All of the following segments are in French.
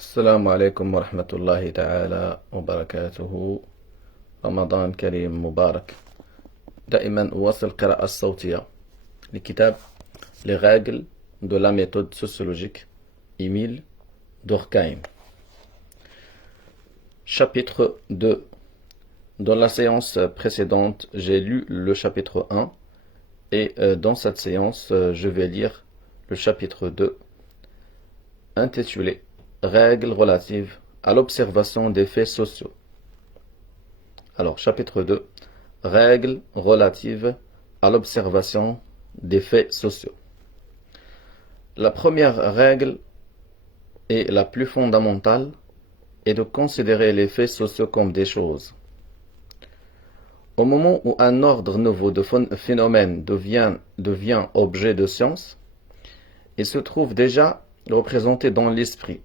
السلام عليكم ورحمة الله تعالى وبركاته. رمضان كريم مبارك. دائما أواصل القراءة الصوتية لكتاب Les règles de la méthode sociologique Émile Durkheim. Chapitre 2. Dans la séance précédente, j'ai lu le chapitre 1 et dans cette séance, je vais lire le chapitre 2 intitulé Règles relatives à l'observation des faits sociaux. Alors, chapitre 2. Règles relatives à l'observation des faits sociaux. La première règle et la plus fondamentale est de considérer les faits sociaux comme des choses. Au moment où un ordre nouveau de phénomènes devient objet de science, il se trouve déjà représenté dans l'esprit,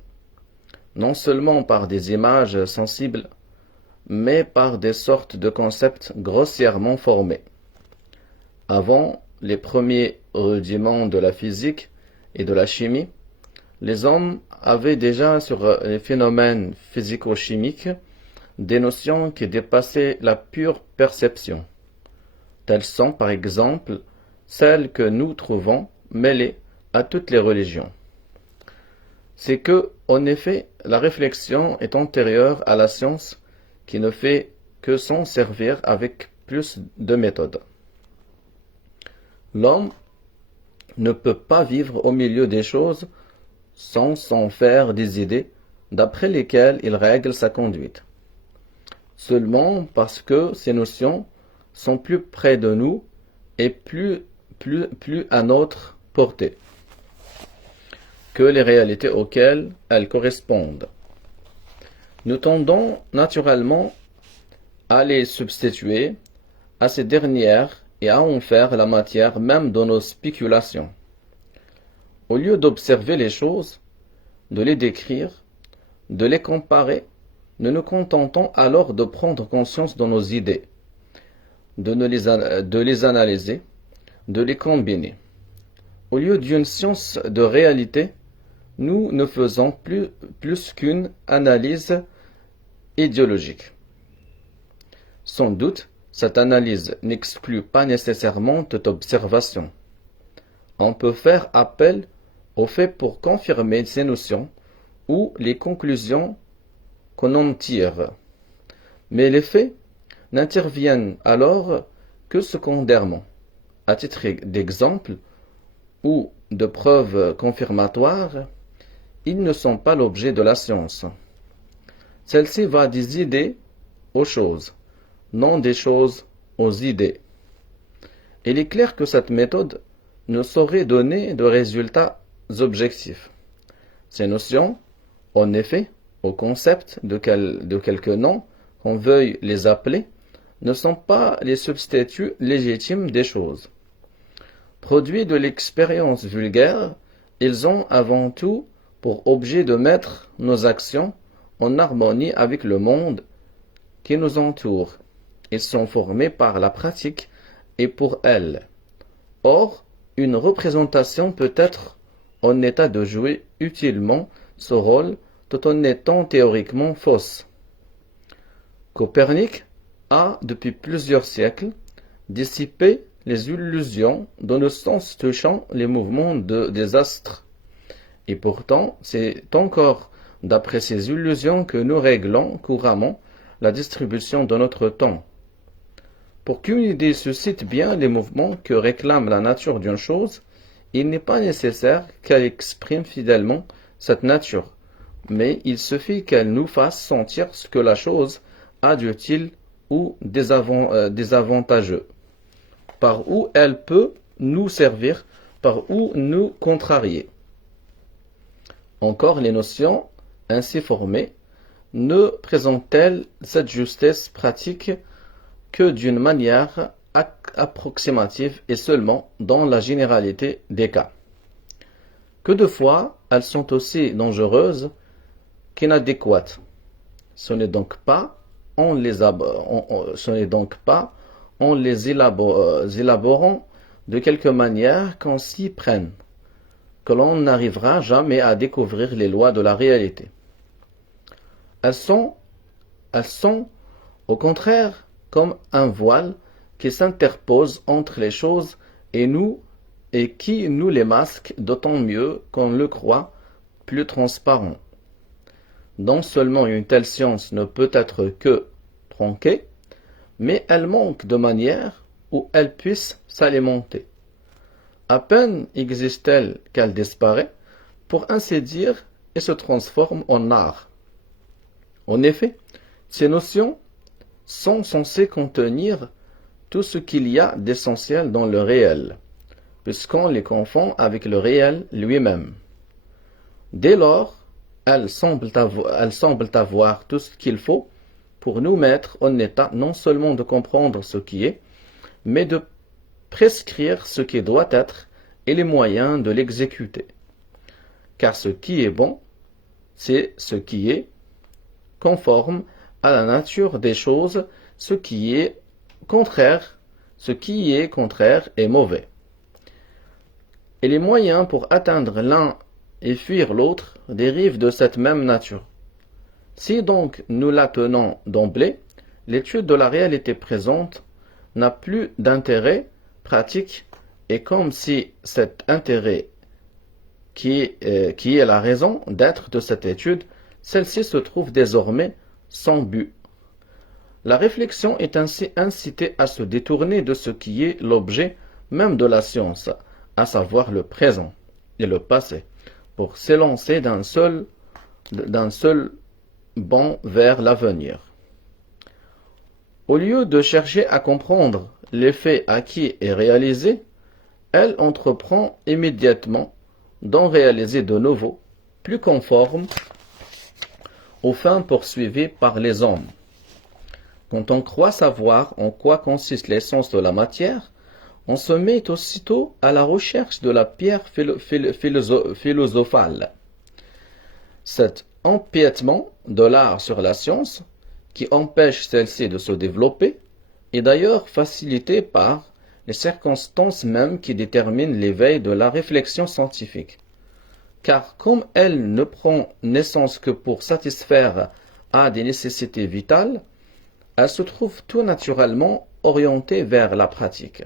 non seulement par des images sensibles, mais par des sortes de concepts grossièrement formés. Avant les premiers rudiments de la physique et de la chimie, les hommes avaient déjà sur les phénomènes physico-chimiques des notions qui dépassaient la pure perception. Telles sont par exemple celles que nous trouvons mêlées à toutes les religions. C'est que, en effet, la réflexion est antérieure à la science qui ne fait que s'en servir avec plus de méthode. L'homme ne peut pas vivre au milieu des choses sans s'en faire des idées d'après lesquelles il règle sa conduite. Seulement parce que ces notions sont plus près de nous et plus à notre portée que les réalités auxquelles elles correspondent. Nous tendons naturellement à les substituer à ces dernières et à en faire la matière même de nos spéculations. Au lieu d'observer les choses, de les décrire, de les comparer, nous nous contentons alors de prendre conscience de nos idées, de les analyser, de les combiner. Au lieu d'une science de réalité, nous ne faisons plus qu'une analyse idéologique. Sans doute, cette analyse n'exclut pas nécessairement toute observation. On peut faire appel aux faits pour confirmer ces notions ou les conclusions qu'on en tire. Mais les faits n'interviennent alors que secondairement. À titre d'exemple ou de preuve confirmatoire, ils ne sont pas l'objet de la science. Celle-ci va des idées aux choses, non des choses aux idées. Il est clair que cette méthode ne saurait donner de résultats objectifs. Ces notions, en effet, aux concepts de quelques noms, qu'on veuille les appeler, ne sont pas les substituts légitimes des choses. Produits de l'expérience vulgaire, ils ont avant tout pour objet de mettre nos actions en harmonie avec le monde qui nous entoure. Ils sont formés par la pratique et pour elle. Or, une représentation peut être en état de jouer utilement ce rôle tout en étant théoriquement fausse. Copernic a, depuis plusieurs siècles, dissipé les illusions dans le sens touchant les mouvements des astres. Et pourtant, c'est encore d'après ces illusions que nous réglons couramment la distribution de notre temps. Pour qu'une idée suscite bien les mouvements que réclame la nature d'une chose, il n'est pas nécessaire qu'elle exprime fidèlement cette nature, mais il suffit qu'elle nous fasse sentir ce que la chose a d'utile ou désavantageux, par où elle peut nous servir, par où nous contrarier. Encore les notions ainsi formées ne présentent-elles cette justesse pratique que d'une manière approximative et seulement dans la généralité des cas. Que de fois, elles sont aussi dangereuses qu'inadéquates. Ce n'est donc pas en les élaborant de quelque manière qu'on s'y prenne que l'on n'arrivera jamais à découvrir les lois de la réalité. Elles sont, elles sont, au contraire, comme un voile qui s'interpose entre les choses et nous et qui nous les masque d'autant mieux qu'on le croit plus transparent. Non seulement une telle science ne peut être que tronquée, mais elle manque de manière où elle puisse s'alimenter. À peine existe-t-elle qu'elle disparaît, pour ainsi dire, et se transforme en art. En effet, ces notions sont censées contenir tout ce qu'il y a d'essentiel dans le réel, puisqu'on les confond avec le réel lui-même. Dès lors, elles semblent avoir tout ce qu'il faut pour nous mettre en état non seulement de comprendre ce qui est, mais de prescrire ce qui doit être et les moyens de l'exécuter. Car ce qui est bon, c'est ce qui est conforme à la nature des choses, ce qui est contraire est mauvais. Et les moyens pour atteindre l'un et fuir l'autre dérivent de cette même nature. Si donc nous la tenons d'emblée, l'étude de la réalité présente n'a plus d'intérêt pratique et comme si cet intérêt qui est la raison d'être de cette étude, celle-ci se trouve désormais sans but. La réflexion est ainsi incitée à se détourner de ce qui est l'objet même de la science, à savoir le présent et le passé, pour s'élancer d'un seul bond vers l'avenir. Au lieu de chercher à comprendre l'effet acquis et réalisé, elle entreprend immédiatement d'en réaliser de nouveaux, plus conformes aux fins poursuivies par les hommes. Quand on croit savoir en quoi consiste l'essence de la matière, on se met aussitôt à la recherche de la pierre philosophale. Cet empiètement de l'art sur la science, qui empêche celle-ci de se développer, est d'ailleurs facilité par les circonstances mêmes qui déterminent l'éveil de la réflexion scientifique. Car comme elle ne prend naissance que pour satisfaire à des nécessités vitales, elle se trouve tout naturellement orientée vers la pratique.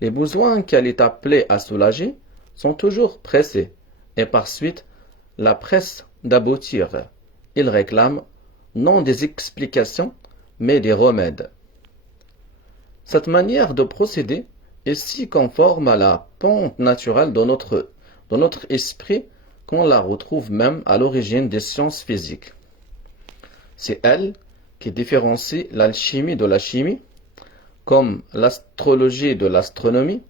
Les besoins qu'elle est appelée à soulager sont toujours pressés, et par suite la presse d'aboutir. Ils réclament non des explications, mais des remèdes. Cette manière de procéder est si conforme à la pente naturelle de notre esprit qu'on la retrouve même à l'origine des sciences physiques. C'est elle qui différencie l'alchimie de la chimie, comme l'astrologie de l'astronomie.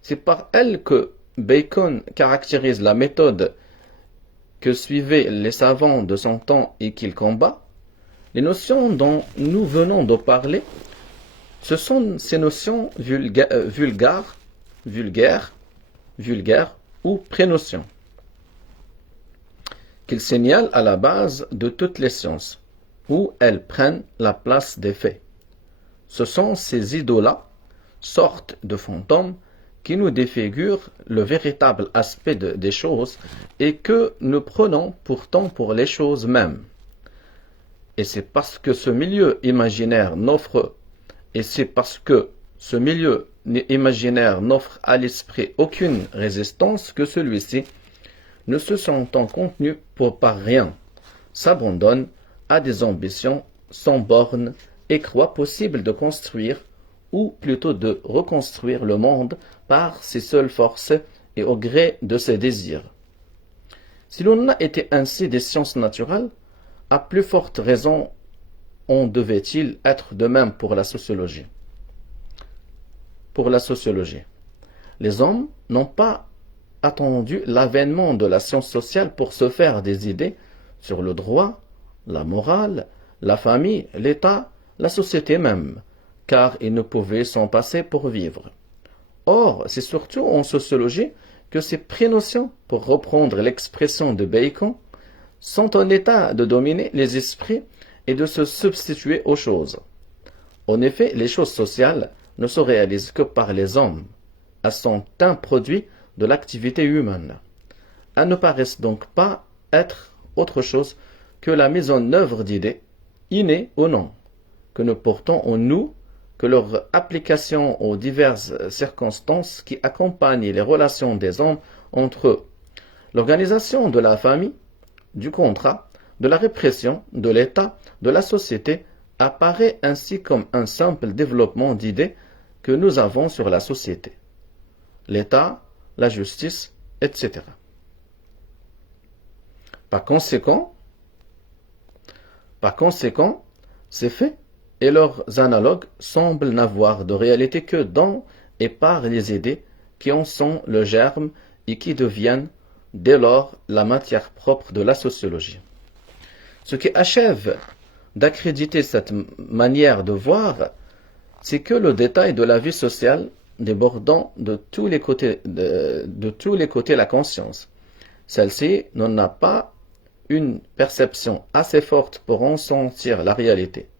C'est par elle que Bacon caractérise la méthode que suivaient les savants de son temps et qu'il combat. Les notions dont nous venons de parler, ce sont ces notions vulgaires ou prénotions, qu'ils signalent à la base de toutes les sciences, où elles prennent la place des faits. Ce sont ces idoles-là, sortes de fantômes, qui nous défigurent le véritable aspect des choses et que nous prenons pourtant pour les choses mêmes. Et c'est parce que ce milieu imaginaire n'offre à l'esprit aucune résistance que celui-ci, ne se sentant contenu par rien, s'abandonne à des ambitions sans bornes et croit possible de construire, ou plutôt de reconstruire le monde par ses seules forces et au gré de ses désirs. Si l'on a été ainsi des sciences naturelles, à plus forte raison en devait-il être de même pour la sociologie. Les hommes n'ont pas attendu l'avènement de la science sociale pour se faire des idées sur le droit, la morale, la famille, l'État, la société même, car ils ne pouvaient s'en passer pour vivre. Or, c'est surtout en sociologie que ces prénotions, pour reprendre l'expression de Bacon, sont en état de dominer les esprits et de se substituer aux choses. En effet, les choses sociales ne se réalisent que par les hommes. Elles sont un produit de l'activité humaine. Elles ne paraissent donc pas être autre chose que la mise en œuvre d'idées, innées ou non, que nous portons en nous, que leur application aux diverses circonstances qui accompagnent les relations des hommes entre eux. L'organisation de la famille, du contrat, de la répression, de l'État, de la société apparaît ainsi comme un simple développement d'idées que nous avons sur la société, l'État, la justice, etc. Par conséquent, ces faits et leurs analogues semblent n'avoir de réalité que dans et par les idées qui en sont le germe et qui deviennent dès lors la matière propre de la sociologie. Ce qui achève d'accréditer cette manière de voir, c'est que le détail de la vie sociale débordant de tous les côtés la conscience. Celle-ci n'en a pas une perception assez forte pour en sentir la réalité,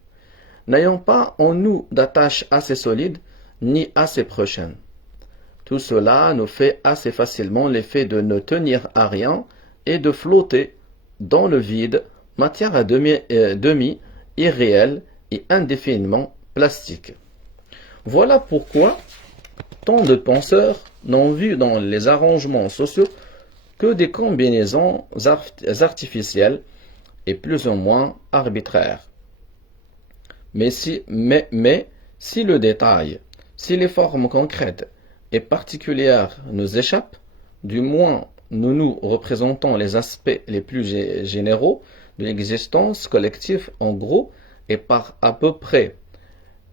n'ayant pas en nous d'attache assez solide ni assez prochaine. Tout cela nous fait assez facilement l'effet de ne tenir à rien et de flotter dans le vide, matière à demi irréelle et indéfiniment plastique. Voilà pourquoi tant de penseurs n'ont vu dans les arrangements sociaux que des combinaisons artificielles et plus ou moins arbitraires. Mais si le détail, si les formes concrètes et particulières nous échappent, du moins nous représentons les aspects les plus généraux de l'existence collective en gros et par à peu près.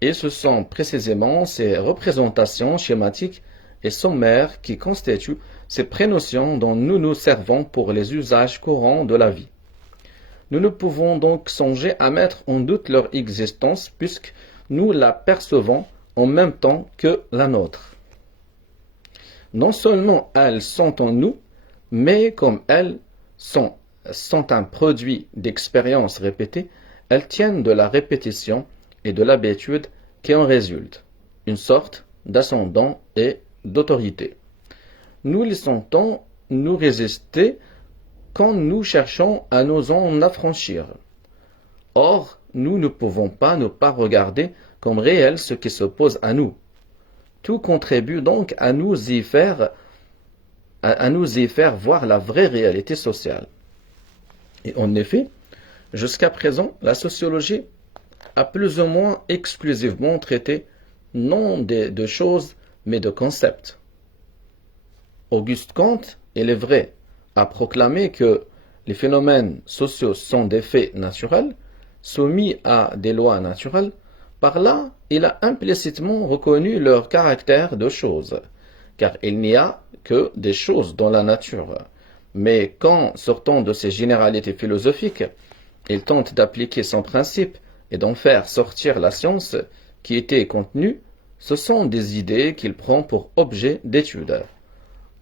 Et ce sont précisément ces représentations schématiques et sommaires qui constituent ces prénotions dont nous nous servons pour les usages courants de la vie. Nous ne pouvons donc songer à mettre en doute leur existence puisque nous la percevons en même temps que la nôtre. Non seulement elles sont en nous, mais comme elles sont un produit d'expériences répétées, elles tiennent de la répétition et de l'habitude qui en résulte, une sorte d'ascendant et d'autorité. Nous les sentons nous résister quand nous cherchons à nous en affranchir. Or, nous ne pouvons pas ne pas regarder comme réel ce qui s'oppose à nous. Tout contribue donc à nous y faire voir la vraie réalité sociale. Et en effet, jusqu'à présent, la sociologie a plus ou moins exclusivement traité non de choses, mais de concepts. Auguste Comte, il est vrai, a proclamé que les phénomènes sociaux sont des faits naturels, soumis à des lois naturelles. Par là, il a implicitement reconnu leur caractère de choses, car il n'y a que des choses dans la nature. Mais quand, sortant de ces généralités philosophiques, il tente d'appliquer son principe et d'en faire sortir la science qui était contenue, ce sont des idées qu'il prend pour objet d'étude.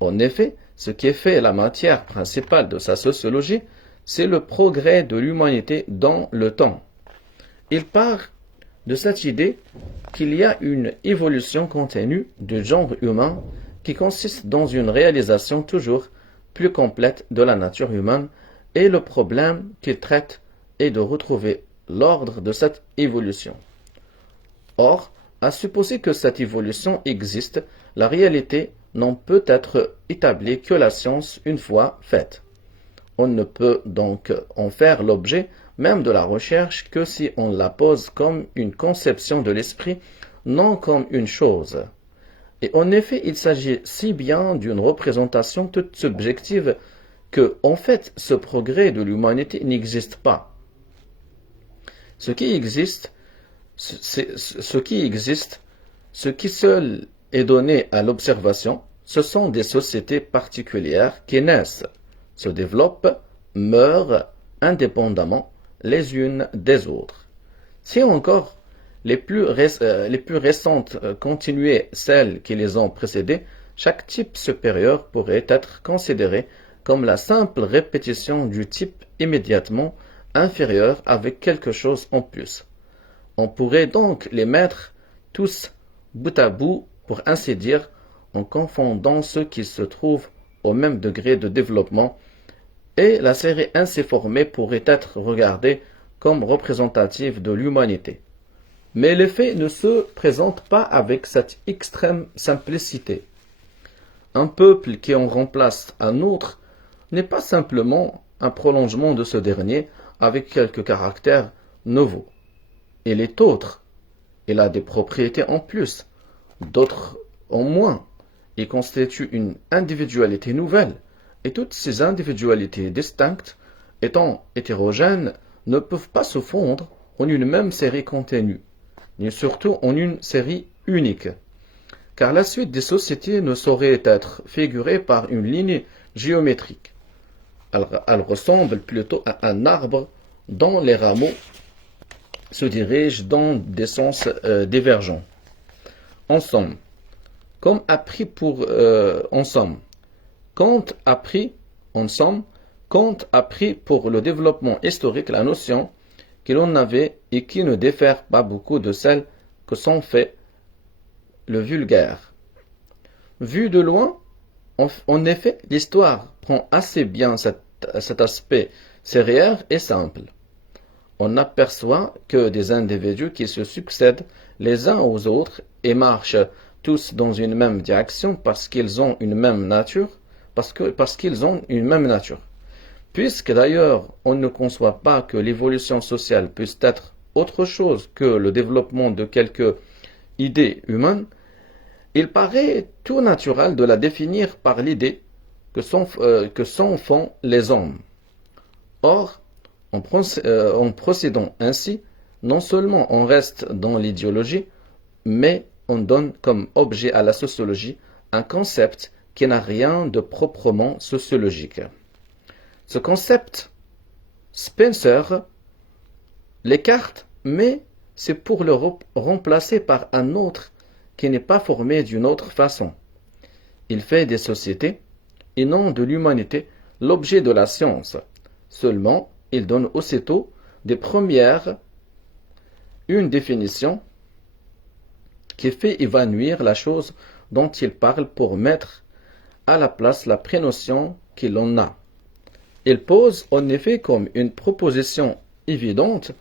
En effet, ce qui fait la matière principale de sa sociologie, c'est le progrès de l'humanité dans le temps. Il part de cette idée qu'il y a une évolution continue du genre humain qui consiste dans une réalisation toujours plus complète de la nature humaine, et le problème qu'il traite est de retrouver l'ordre de cette évolution. Or, à supposer que cette évolution existe, la réalité n'en peut être établie que la science une fois faite. On ne peut donc en faire l'objet même de la recherche que si on la pose comme une conception de l'esprit, non comme une chose. Et en effet, il s'agit si bien d'une représentation toute subjective que, en fait, ce progrès de l'humanité n'existe pas. Ce qui existe, ce qui seul est donné à l'observation, ce sont des sociétés particulières qui naissent, se développent, meurent indépendamment les unes des autres. Si encore les plus récentes continuaient celles qui les ont précédées, chaque type supérieur pourrait être considéré comme la simple répétition du type immédiatement inférieur avec quelque chose en plus. On pourrait donc les mettre tous bout à bout, pour ainsi dire, en confondant ceux qui se trouvent au même degré de développement et la série ainsi formée pourrait être regardée comme représentative de l'humanité. Mais les faits ne se présentent pas avec cette extrême simplicité. Un peuple qui en remplace un autre n'est pas simplement un prolongement de ce dernier avec quelques caractères nouveaux. Il est autre. Il a des propriétés en plus, d'autres en moins. Il constitue une individualité nouvelle. Et toutes ces individualités distinctes, étant hétérogènes, ne peuvent pas se fondre en une même série continue, ni surtout en une série unique. Car la suite des sociétés ne saurait être figurée par une ligne géométrique. Elle ressemble plutôt à un arbre dont les rameaux se dirigent dans des sens divergents. En somme, comme appris pour Kant a pris pour le développement historique la notion qu'il en avait et qui ne diffère pas beaucoup de celle que s'en fait le vulgaire. Vu de loin, en effet, l'histoire prend assez bien cet aspect sérieux et simple. On aperçoit que des individus qui se succèdent les uns aux autres et marchent tous dans une même direction parce qu'ils ont une même nature, Puisque d'ailleurs on ne conçoit pas que l'évolution sociale puisse être autre chose que le développement de quelques idées humaines, il paraît tout naturel de la définir par l'idée que s'en font les hommes. Or, en procédant ainsi, non seulement on reste dans l'idéologie, mais on donne comme objet à la sociologie un concept qui n'a rien de proprement sociologique. Ce concept, Spencer l'écarte, mais c'est pour le remplacer par un autre qui n'est pas formé d'une autre façon. Il fait des sociétés, et non de l'humanité, l'objet de la science. Seulement, il donne aussitôt des premières une définition qui fait évanouir la chose dont il parle pour mettre à la place la prénotion qu'il en a. Il pose en effet comme une proposition évidente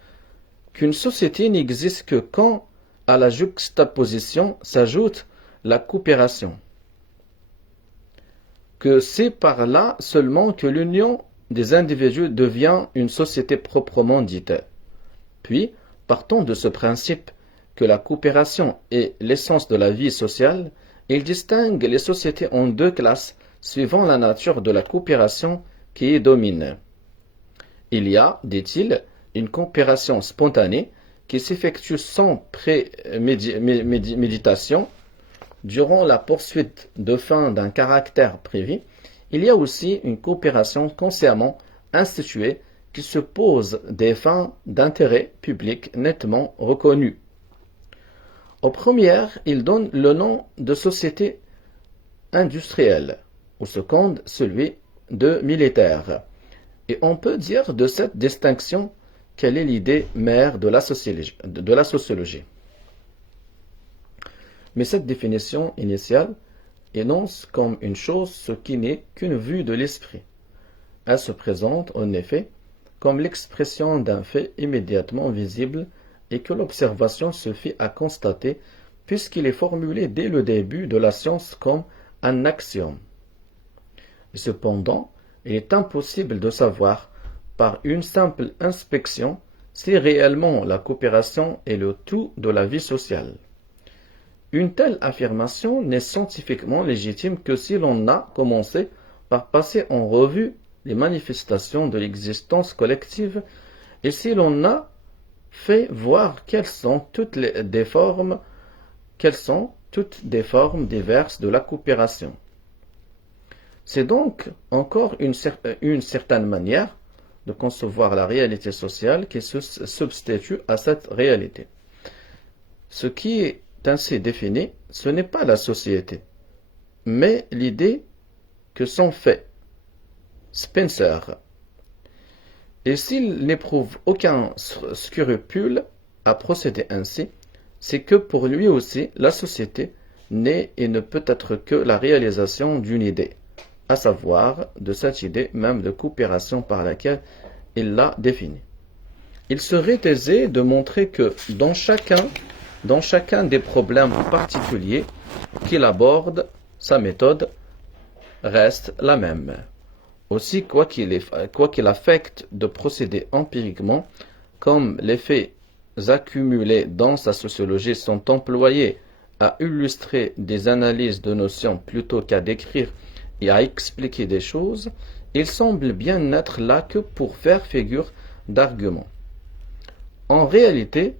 qu'une société n'existe que quand à la juxtaposition s'ajoute la coopération, que c'est par là seulement que l'union des individus devient une société proprement dite. Puis, partant de ce principe que la coopération est l'essence de la vie sociale, il distingue les sociétés en deux classes suivant la nature de la coopération qui y domine. Il y a, dit-il, une coopération spontanée qui s'effectue sans préméditation durant la poursuite de fins d'un caractère prévu. Il y a aussi une coopération consciemment instituée qui se pose des fins d'intérêt public nettement reconnues. Aux premières, il donne le nom de société industrielle, aux secondes celui de militaire. Et on peut dire de cette distinction quelle est l'idée mère de la sociologie. Mais cette définition initiale énonce comme une chose ce qui n'est qu'une vue de l'esprit. Elle se présente en effet comme l'expression d'un fait immédiatement visible et que l'observation suffit à constater puisqu'il est formulé dès le début de la science comme un axiome. Et cependant, il est impossible de savoir par une simple inspection si réellement la coopération est le tout de la vie sociale. Une telle affirmation n'est scientifiquement légitime que si l'on a commencé par passer en revue les manifestations de l'existence collective et si l'on a fait voir quelles sont toutes des formes diverses de la coopération. C'est donc encore une certaine manière de concevoir la réalité sociale qui se substitue à cette réalité. Ce qui est ainsi défini, ce n'est pas la société, mais l'idée que s'en fait Spencer. Et s'il n'éprouve aucun scrupule à procéder ainsi, c'est que pour lui aussi, la société n'est et ne peut être que la réalisation d'une idée, à savoir de cette idée même de coopération par laquelle il l'a définie. Il serait aisé de montrer que dans chacun des problèmes particuliers qu'il aborde, sa méthode reste la même. Aussi, quoi qu'il affecte de procéder empiriquement, comme les faits accumulés dans sa sociologie sont employés à illustrer des analyses de notions plutôt qu'à décrire et à expliquer des choses, il semble bien n'être là que pour faire figure d'argument. En réalité,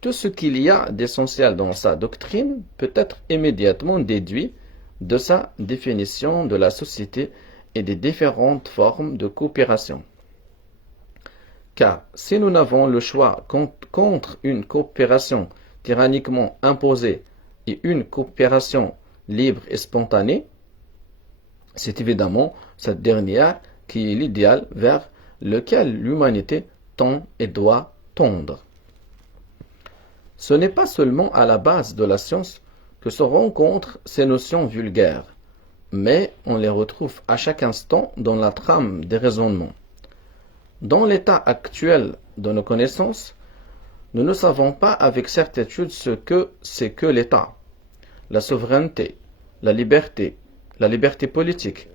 tout ce qu'il y a d'essentiel dans sa doctrine peut être immédiatement déduit de sa définition de la société et des différentes formes de coopération. Car si nous n'avons le choix contre une coopération tyranniquement imposée et une coopération libre et spontanée, c'est évidemment cette dernière qui est l'idéal vers lequel l'humanité tend et doit tendre. Ce n'est pas seulement à la base de la science que se rencontrent ces notions vulgaires, mais on les retrouve à chaque instant dans la trame des raisonnements. Dans l'état actuel de nos connaissances, nous ne savons pas avec certitude ce que c'est que l'État, la souveraineté, la liberté politique,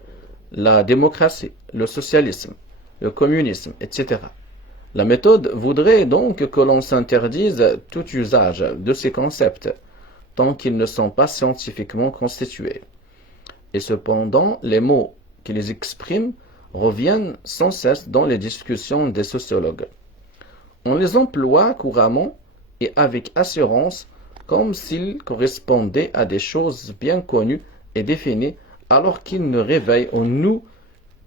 la démocratie, le socialisme, le communisme, etc. La méthode voudrait donc que l'on s'interdise tout usage de ces concepts, tant qu'ils ne sont pas scientifiquement constitués. Et cependant, les mots qui les expriment reviennent sans cesse dans les discussions des sociologues. On les emploie couramment et avec assurance comme s'ils correspondaient à des choses bien connues et définies, alors qu'ils ne réveillent en nous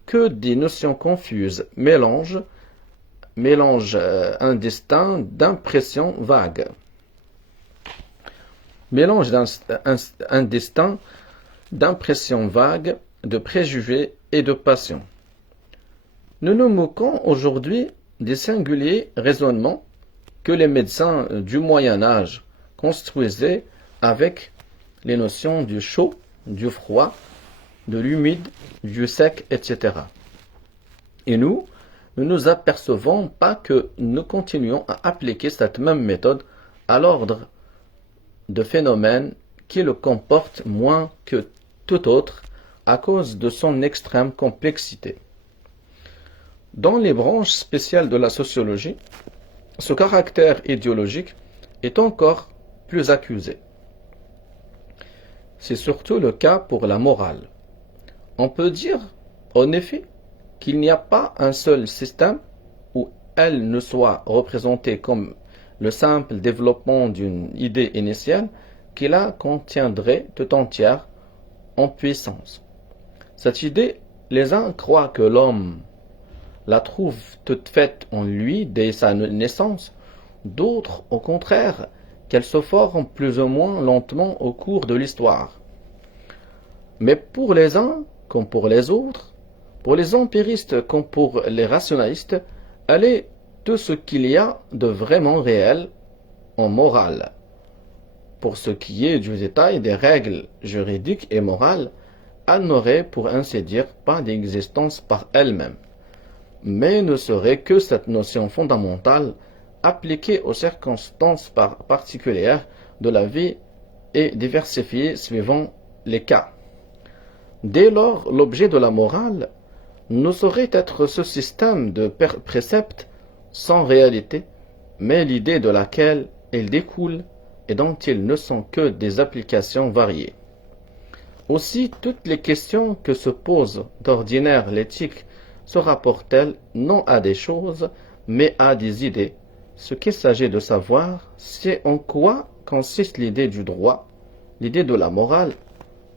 que des notions confuses, mélange indistinct d'impressions vagues. Mélange indistinct d'impressions vagues, de préjugés et de passions. Nous nous moquons aujourd'hui des singuliers raisonnements que les médecins du Moyen Âge construisaient avec les notions du chaud, du froid, de l'humide, du sec, etc. Et nous ne nous apercevons pas que nous continuons à appliquer cette même méthode à l'ordre de phénomènes qui le comportent moins que tout autre à cause de son extrême complexité. Dans les branches spéciales de la sociologie, ce caractère idéologique est encore plus accusé. C'est surtout le cas pour la morale. On peut dire, en effet, qu'il n'y a pas un seul système où elle ne soit représentée comme le simple développement d'une idée initiale qui la contiendrait tout entière en puissance. Cette idée, les uns croient que l'homme la trouve toute faite en lui dès sa naissance, d'autres, au contraire, qu'elle se forme plus ou moins lentement au cours de l'histoire. Mais pour les uns, comme pour les autres, pour les empiristes comme pour les rationalistes, elle est tout ce qu'il y a de vraiment réel en morale. Pour ce qui est du détail des règles juridiques et morales, elle n'aurait, pour ainsi dire, pas d'existence par elle-même, mais ne serait que cette notion fondamentale appliquée aux circonstances particulières de la vie et diversifiée suivant les cas. Dès lors, l'objet de la morale ne saurait être ce système de préceptes sans réalité, mais l'idée de laquelle il découle et dont ils ne sont que des applications variées. Aussi, toutes les questions que se pose d'ordinaire l'éthique se rapportent-elles non à des choses, mais à des idées. Ce qu'il s'agit de savoir, c'est en quoi consiste l'idée du droit, l'idée de la morale,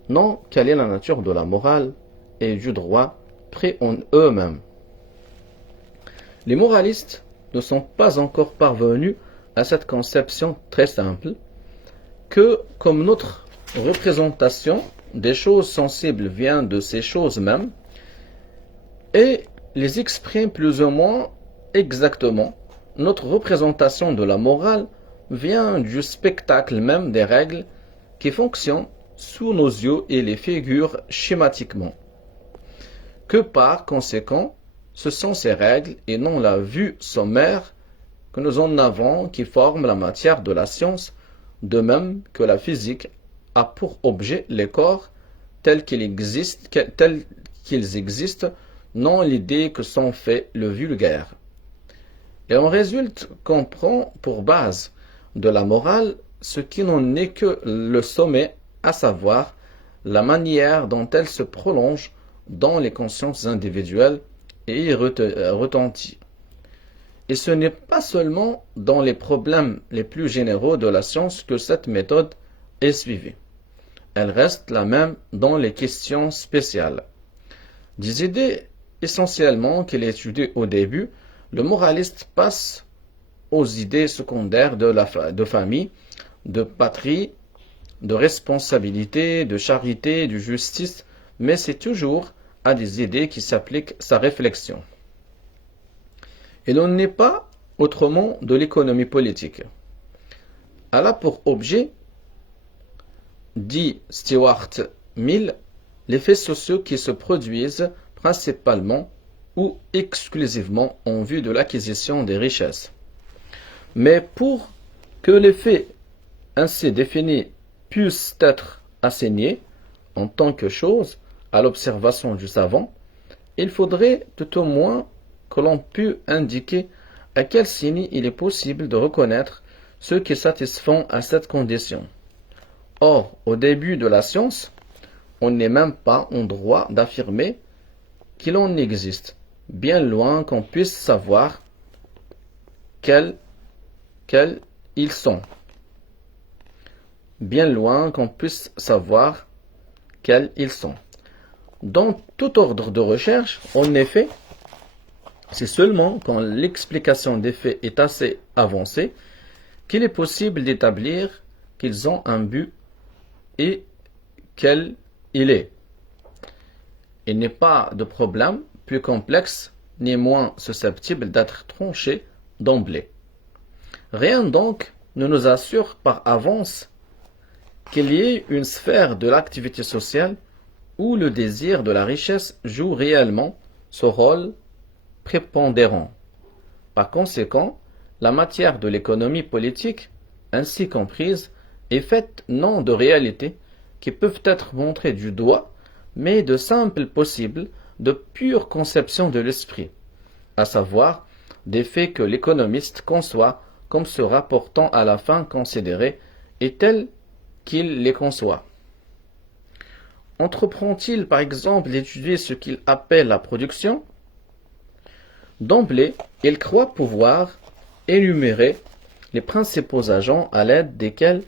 non quelle est la nature de la morale et du droit pris en eux-mêmes. Les moralistes ne sont pas encore parvenus à cette conception très simple que, comme notre représentation des choses sensibles vient de ces choses mêmes, et les exprime plus ou moins exactement, notre représentation de la morale vient du spectacle même des règles qui fonctionnent sous nos yeux et les figurent schématiquement. que par conséquent, ce sont ces règles et non la vue sommaire que nous en avons qui forment la matière de la science, de même que la physique a pour objet les corps tels qu'ils existent, non l'idée que s'en fait le vulgaire. Et en résulte qu'on prend pour base de la morale ce qui n'en est que le sommet, à savoir la manière dont elle se prolonge dans les consciences individuelles et y retentit. Et ce n'est pas seulement dans les problèmes les plus généraux de la science que cette méthode est suivie. Elle reste la même dans les questions spéciales. Des idées essentiellement qu'il étudie au début, le moraliste passe aux idées secondaires de famille, de patrie, de responsabilité, de charité, de justice, mais c'est toujours à des idées qui s'appliquent sa réflexion. Et l'on n'est pas autrement de l'économie politique. Elle a pour objet, dit Stuart Mill, les faits sociaux qui se produisent principalement ou exclusivement en vue de l'acquisition des richesses. Mais pour que les faits ainsi définis puissent être assignés en tant que chose à l'observation du savant, il faudrait tout au moins que l'on pût indiquer à quel signe il est possible de reconnaître ceux qui satisfont à cette condition. Or, au début de la science, on n'est même pas en droit d'affirmer qu'il en existe, bien loin qu'on puisse savoir quels ils sont. Bien loin qu'on puisse savoir quels ils sont. Dans tout ordre de recherche, en effet, c'est seulement quand l'explication des faits est assez avancée qu'il est possible d'établir qu'ils ont un but et quel il est. Il n'est pas de problème plus complexe ni moins susceptible d'être tranché d'emblée. Rien donc ne nous assure par avance qu'il y ait une sphère de l'activité sociale où le désir de la richesse joue réellement ce rôle prépondérant. Par conséquent, la matière de l'économie politique, ainsi comprise, est faite non de réalités qui peuvent être montrées du doigt, mais de simples possibles, de pure conception de l'esprit, à savoir des faits que l'économiste conçoit comme se rapportant à la fin considérée et tels qu'il les conçoit. Entreprend-il par exemple d'étudier ce qu'il appelle la production? D'emblée, il croit pouvoir énumérer les principaux agents à l'aide desquels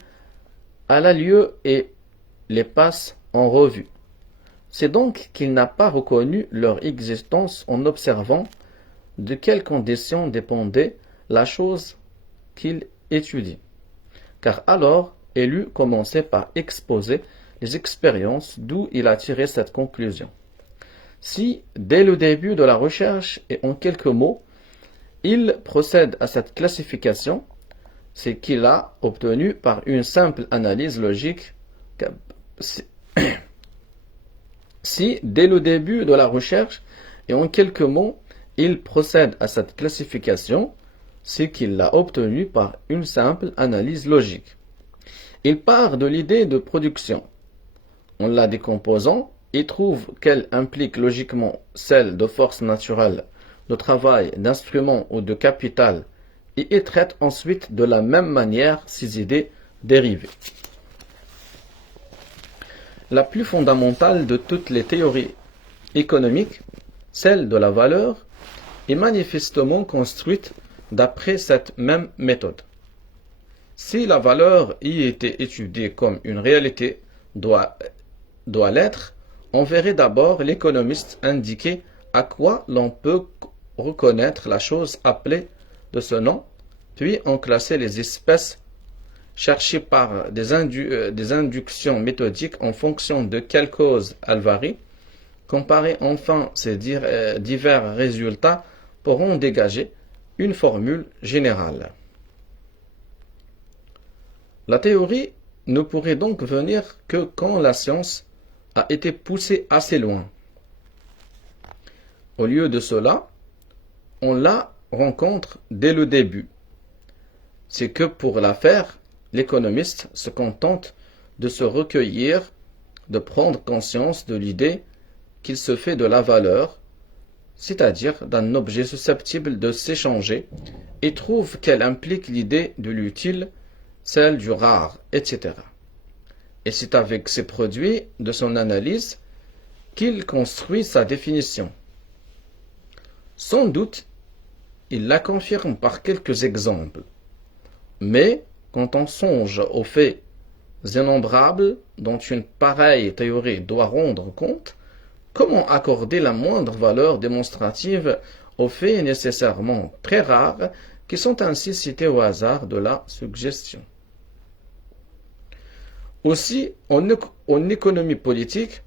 elle a lieu et les passe en revue. C'est donc qu'il n'a pas reconnu leur existence en observant de quelles conditions dépendait la chose qu'il étudie. Car alors, il eût commencé par exposer les expériences d'où il a tiré cette conclusion. Si, dès le début de la recherche et en quelques mots, il procède à cette classification, c'est qu'il a obtenu par une simple analyse logique. Si, dès le début de la recherche et en quelques mots, il procède à cette classification, c'est qu'il l'a obtenu par une simple analyse logique. Il part de l'idée de production. En la décomposant, il trouve qu'elle implique logiquement celle de force naturelle, de travail, d'instrument ou de capital, et il traite ensuite de la même manière ces idées dérivées. La plus fondamentale de toutes les théories économiques, celle de la valeur, est manifestement construite d'après cette même méthode. Si la valeur y était étudiée comme une réalité doit l'être, on verrait d'abord l'économiste indiquer à quoi l'on peut reconnaître la chose appelée de ce nom, puis en classer les espèces, chercher par des inductions méthodiques en fonction de quelle cause elles varient, comparer enfin ces divers résultats pour en dégager une formule générale. La théorie ne pourrait donc venir que quand la science a été poussée assez loin. Au lieu de cela, on la rencontre dès le début. C'est que pour la faire, l'économiste se contente de se recueillir, de prendre conscience de l'idée qu'il se fait de la valeur, c'est-à-dire d'un objet susceptible de s'échanger, et trouve qu'elle implique l'idée de l'utile, celle du rare, etc. Et c'est avec ces produits de son analyse qu'il construit sa définition. Sans doute, il la confirme par quelques exemples. Mais, quand on songe aux faits innombrables dont une pareille théorie doit rendre compte, comment accorder la moindre valeur démonstrative aux faits nécessairement très rares qui sont ainsi cités au hasard de la suggestion? Aussi, en économie politique,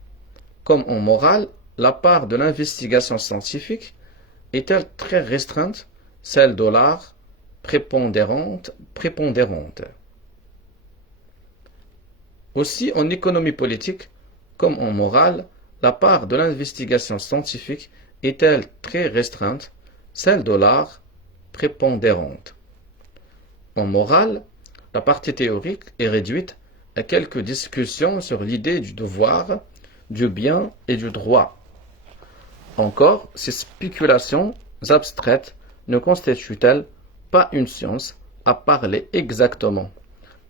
comme en morale, la part de l'investigation scientifique est-elle très restreinte, celle de l'art prépondérante. Aussi, en économie politique, comme en morale, la part de l'investigation scientifique est-elle très restreinte, celle de l'art prépondérante. En morale, la partie théorique est réduite à quelques discussions sur l'idée du devoir, du bien et du droit. Encore, ces spéculations abstraites ne constituent-elles pas une science à parler exactement,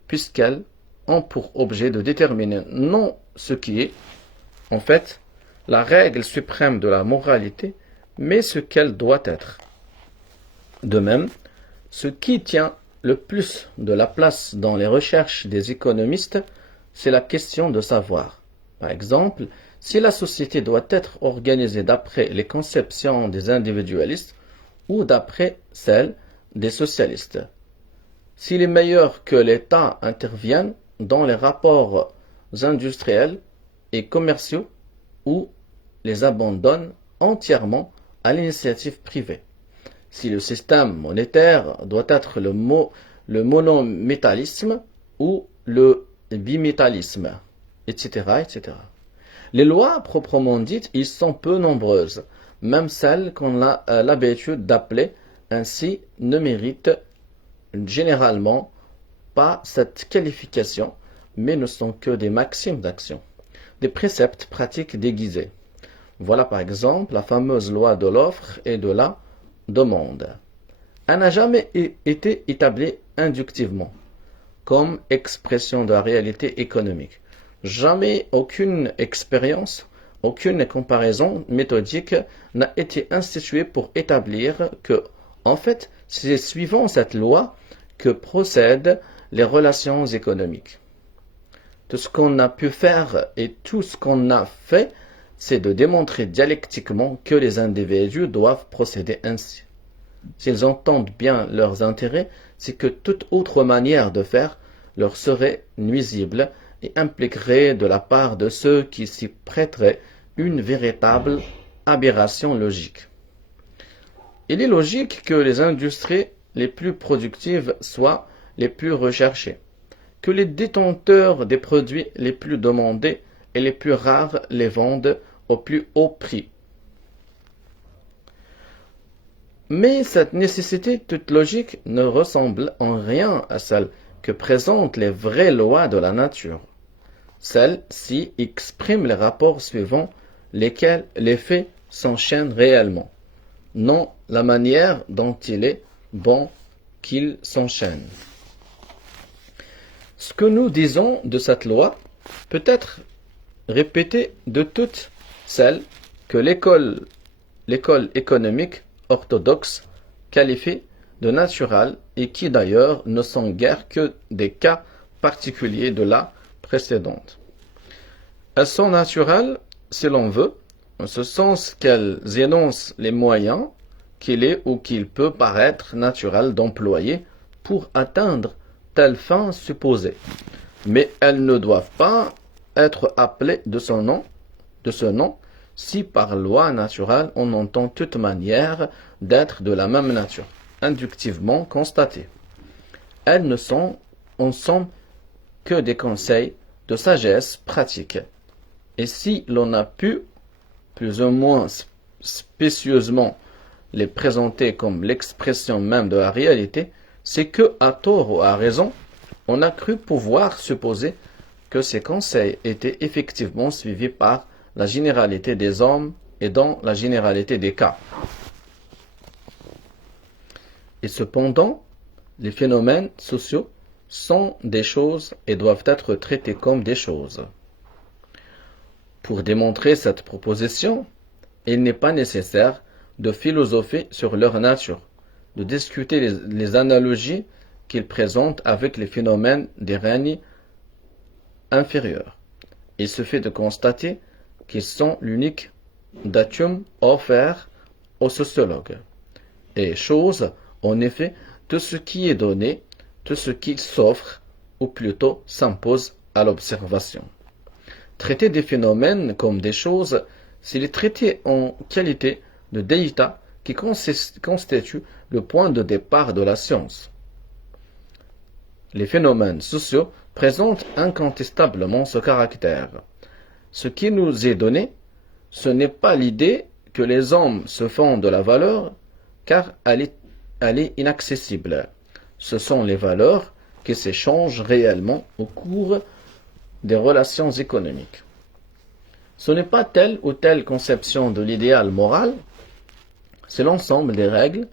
puisqu'elles ont pour objet de déterminer non ce qui est, en fait, la règle suprême de la moralité, mais ce qu'elle doit être. De même, ce qui tient le plus de la place dans les recherches des économistes, c'est la question de savoir. Par exemple, si la société doit être organisée d'après les conceptions des individualistes ou d'après celles des socialistes. S'il est meilleur que l'État intervienne dans les rapports industriels et commerciaux ou les abandonne entièrement à l'initiative privée. Si le système monétaire doit être le monométallisme ou le bimétallisme, etc., etc. Les lois proprement dites y sont peu nombreuses, même celles qu'on a l'habitude d'appeler ainsi ne méritent généralement pas cette qualification, mais ne sont que des maximes d'action, des préceptes pratiques déguisés. Voilà par exemple la fameuse loi de l'offre et de la demande. Elle n'a jamais été établie inductivement, comme expression de la réalité économique. Jamais aucune expérience, aucune comparaison méthodique n'a été instituée pour établir que, en fait, c'est suivant cette loi que procèdent les relations économiques. Tout ce qu'on a pu faire et tout ce qu'on a fait, c'est de démontrer dialectiquement que les individus doivent procéder ainsi. S'ils entendent bien leurs intérêts, c'est que toute autre manière de faire leur serait nuisible et impliquerait de la part de ceux qui s'y prêteraient une véritable aberration logique. Il est logique que les industries les plus productives soient les plus recherchées, que les détenteurs des produits les plus demandés et les plus rares les vendent au plus haut prix. Mais cette nécessité toute logique ne ressemble en rien à celle que présentent les vraies lois de la nature. Celles-ci expriment les rapports suivants lesquels les faits s'enchaînent réellement, non la manière dont il est bon qu'ils s'enchaînent. Ce que nous disons de cette loi peut être répété de toutes celles que l'école économique orthodoxe qualifie de naturelles et qui d'ailleurs ne sont guère que des cas particuliers de la précédente. Elles sont naturelles, si l'on veut, en ce sens qu'elles énoncent les moyens qu'il est ou qu'il peut paraître naturel d'employer pour atteindre telle fin supposée. Mais elles ne doivent pas être appelées de ce nom, si par loi naturelle on entend toute manière d'être de la même nature, inductivement constatée. Elles ne sont, en somme, que des conseils de sagesse pratique. Et si l'on a pu, plus ou moins spécieusement les présenter comme l'expression même de la réalité, c'est que, à tort ou à raison, on a cru pouvoir supposer que ces conseils étaient effectivement suivis par la généralité des hommes et dans la généralité des cas. Et cependant, les phénomènes sociaux sont des choses et doivent être traités comme des choses. Pour démontrer cette proposition, il n'est pas nécessaire de philosopher sur leur nature, de discuter les analogies qu'ils présentent avec les phénomènes des règnes inférieurs. Il suffit de constater qu'ils sont l'unique datum offert aux sociologues. Et chose, en effet, tout ce qui est donné, tout ce qui s'offre, ou plutôt s'impose à l'observation. Traiter des phénomènes comme des choses, c'est les traiter en qualité de data qui constitue le point de départ de la science. Les phénomènes sociaux présentent incontestablement ce caractère. Ce qui nous est donné, ce n'est pas l'idée que les hommes se font de la valeur, car elle est inaccessible. Ce sont les valeurs qui s'échangent réellement au cours des relations économiques. Ce n'est pas telle ou telle conception de l'idéal moral, c'est l'ensemble des règles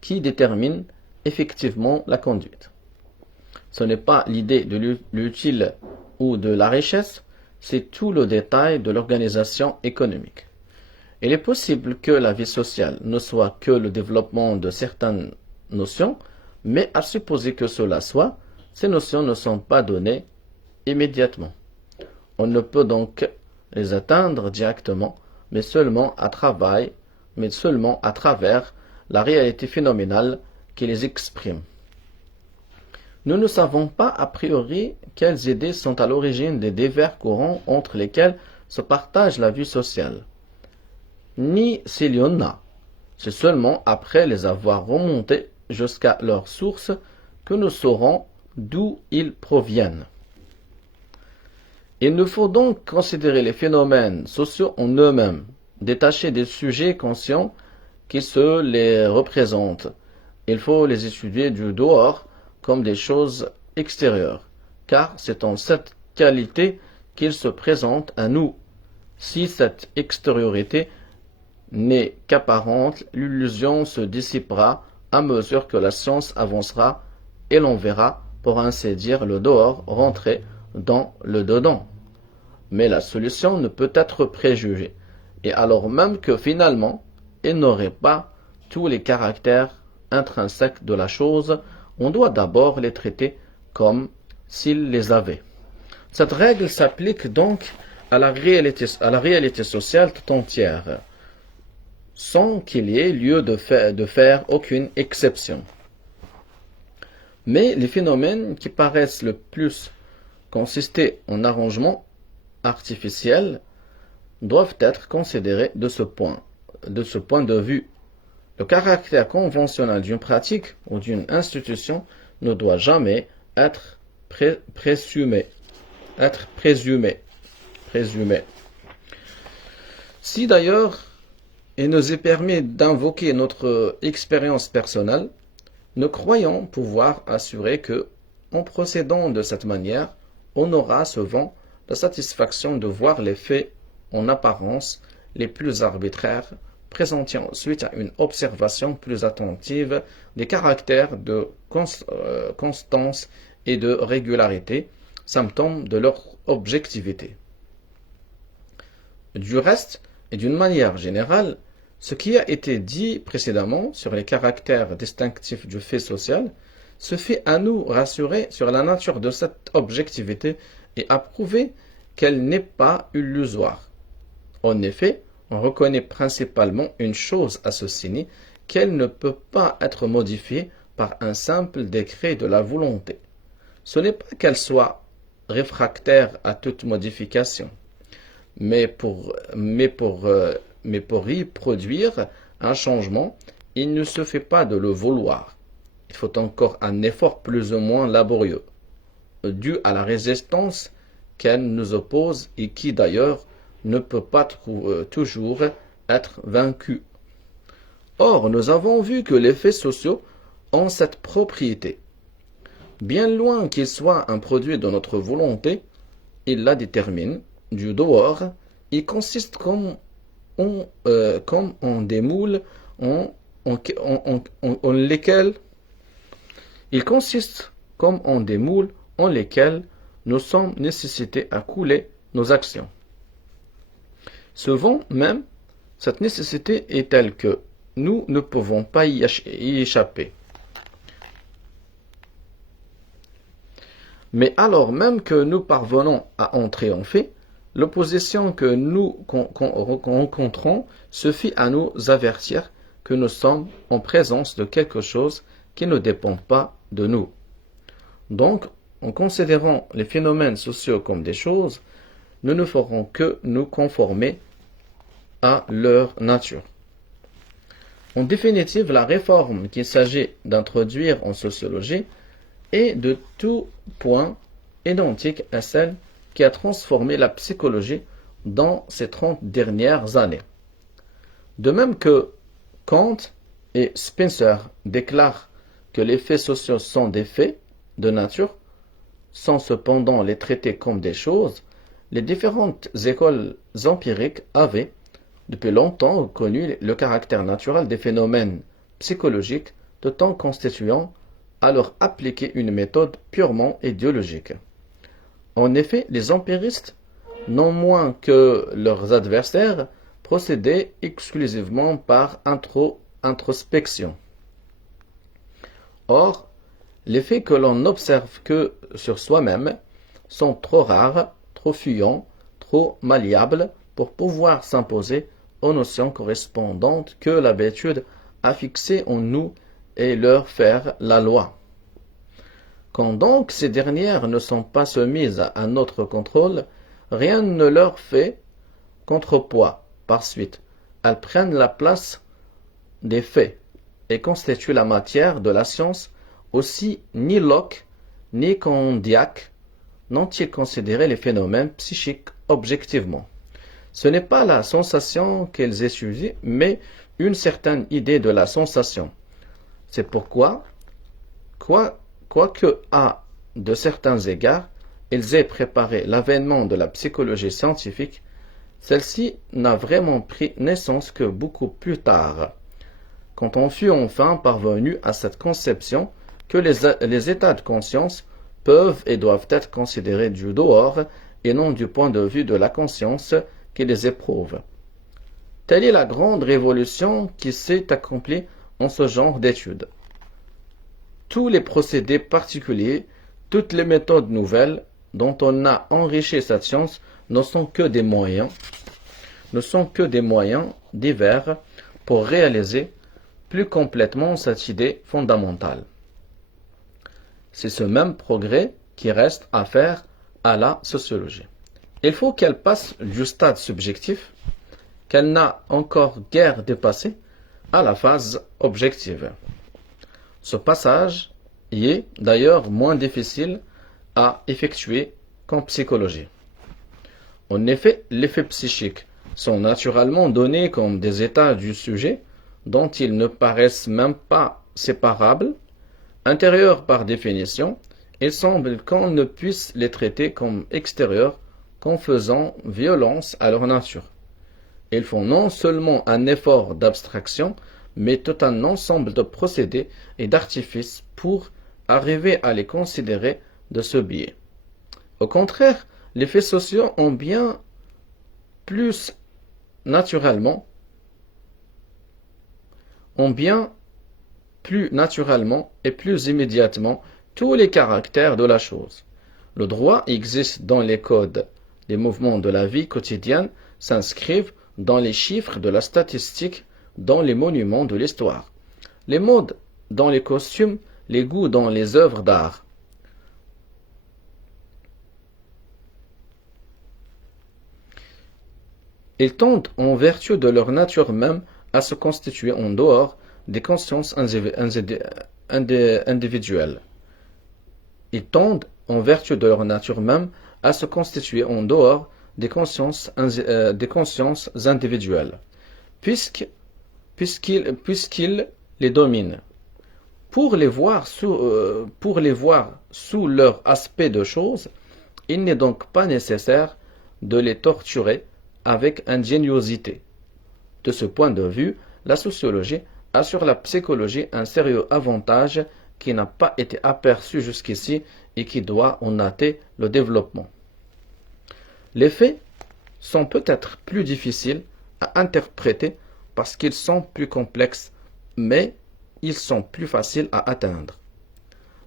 qui déterminent effectivement la conduite. Ce n'est pas l'idée de l'utile ou de la richesse, c'est tout le détail de l'organisation économique. Il est possible que la vie sociale ne soit que le développement de certaines notions, mais à supposer que cela soit, ces notions ne sont pas données immédiatement. On ne peut donc les atteindre directement, mais seulement à travers la réalité phénoménale qui les exprime. Nous ne savons pas a priori quelles idées sont à l'origine des divers courants entre lesquels se partage la vie sociale, ni s'il y en a. C'est seulement après les avoir remontés jusqu'à leur source que nous saurons d'où ils proviennent. Il nous faut donc considérer les phénomènes sociaux en eux-mêmes, détachés des sujets conscients qui se les représentent. Il faut les étudier du dehors comme des choses extérieures, car c'est en cette qualité qu'ils se présentent à nous. Si cette extériorité n'est qu'apparente, l'illusion se dissipera à mesure que la science avancera et l'on verra, pour ainsi dire, le dehors rentrer dans le dedans. Mais la solution ne peut être préjugée, et alors même que finalement, il n'aurait pas tous les caractères intrinsèques de la chose, on doit d'abord les traiter comme s'ils les avaient. Cette règle s'applique donc à la réalité sociale tout entière, sans qu'il y ait lieu de faire aucune exception. Mais les phénomènes qui paraissent le plus consister en arrangements artificiels doivent être considérés de ce point de vue. Le caractère conventionnel d'une pratique ou d'une institution ne doit jamais être présumé. Si d'ailleurs il nous est permis d'invoquer notre expérience personnelle, nous croyons pouvoir assurer que, en procédant de cette manière, on aura souvent la satisfaction de voir les faits en apparence les plus arbitraires, présentant ensuite à une observation plus attentive des caractères de constance et de régularité, symptômes de leur objectivité. Du reste, et d'une manière générale, ce qui a été dit précédemment sur les caractères distinctifs du fait social se fait à nous rassurer sur la nature de cette objectivité et à prouver qu'elle n'est pas illusoire. En effet, on reconnaît principalement une chose à ce signe, qu'elle ne peut pas être modifiée par un simple décret de la volonté. Ce n'est pas qu'elle soit réfractaire à toute modification, mais pour y produire un changement, il ne se fait pas de le vouloir. Il faut encore un effort plus ou moins laborieux, dû à la résistance qu'elle nous oppose et qui d'ailleurs ne peut pas toujours être vaincu. Or, nous avons vu que les faits sociaux ont cette propriété. Bien loin qu'ils soient un produit de notre volonté, ils la déterminent du dehors. Ils consistent comme en des moules en lesquels ils consistent comme en des moules en lesquels nous sommes nécessités à couler nos actions. Souvent même, cette nécessité est telle que nous ne pouvons pas y échapper. Mais alors même que nous parvenons à en triompher, l'opposition que nous rencontrons suffit à nous avertir que nous sommes en présence de quelque chose qui ne dépend pas de nous. Donc, en considérant les phénomènes sociaux comme des choses, nous ne ferons que nous conformer à leur nature. En définitive, la réforme qu'il s'agit d'introduire en sociologie est de tout point identique à celle qui a transformé la psychologie dans ces 30 dernières années. De même que Kant et Spencer déclarent que les faits sociaux sont des faits de nature, sans cependant les traiter comme des choses, les différentes écoles empiriques avaient, depuis longtemps, reconnu le caractère naturel des phénomènes psychologiques, tout en constituant à leur appliquer une méthode purement idéologique. En effet, les empiristes, non moins que leurs adversaires, procédaient exclusivement par introspection. Or, les faits que l'on n'observe que sur soi-même sont trop rares, trop fuyants, trop malléables pour pouvoir s'imposer aux notions correspondantes que l'habitude a fixées en nous et leur faire la loi. Quand donc ces dernières ne sont pas soumises à notre contrôle, rien ne leur fait contrepoids. Par suite, elles prennent la place des faits et constituent la matière de la science. Aussi, ni Locke ni Condillac n'ont-ils considéré les phénomènes psychiques objectivement. Ce n'est pas la sensation qu'ils étudient, mais une certaine idée de la sensation. C'est pourquoi, quoique à de certains égards, ils aient préparé l'avènement de la psychologie scientifique, celle-ci n'a vraiment pris naissance que beaucoup plus tard, quand on fut enfin parvenu à cette conception que les états de conscience peuvent et doivent être considérés du dehors et non du point de vue de la conscience qui les éprouve. Telle est la grande révolution qui s'est accomplie en ce genre d'études. Tous les procédés particuliers, toutes les méthodes nouvelles dont on a enrichi cette science ne sont que des moyens divers pour réaliser plus complètement cette idée fondamentale. C'est ce même progrès qui reste à faire à la sociologie. Il faut qu'elle passe du stade subjectif, qu'elle n'a encore guère dépassé, à la phase objective. Ce passage y est d'ailleurs moins difficile à effectuer qu'en psychologie. En effet, les faits psychiques sont naturellement donnés comme des états du sujet dont ils ne paraissent même pas séparables. Intérieurs par définition, il semble qu'on ne puisse les traiter comme extérieurs qu'en faisant violence à leur nature. Ils font non seulement un effort d'abstraction, mais tout un ensemble de procédés et d'artifices pour arriver à les considérer de ce biais. Au contraire, les faits sociaux ont bien plus naturellement et plus immédiatement tous les caractères de la chose. Le droit existe dans les codes. Les mouvements de la vie quotidienne s'inscrivent dans les chiffres de la statistique, dans les monuments de l'histoire. Les modes dans les costumes, les goûts dans les œuvres d'art. Ils tendent, en vertu de leur nature même, à se constituer en dehors des consciences individuelles. Ils tendent, en vertu de leur nature même, à se constituer en dehors des consciences individuelles. puisque- puisqu'il les domine. Pour les voir sous leur aspect de choses, il n'est donc pas nécessaire de les torturer avec ingéniosité. De ce point de vue, la sociologie a sur la psychologie un sérieux avantage qui n'a pas été aperçu jusqu'ici et qui doit en hâter le développement. Les faits sont peut-être plus difficiles à interpréter parce qu'ils sont plus complexes, mais ils sont plus faciles à atteindre.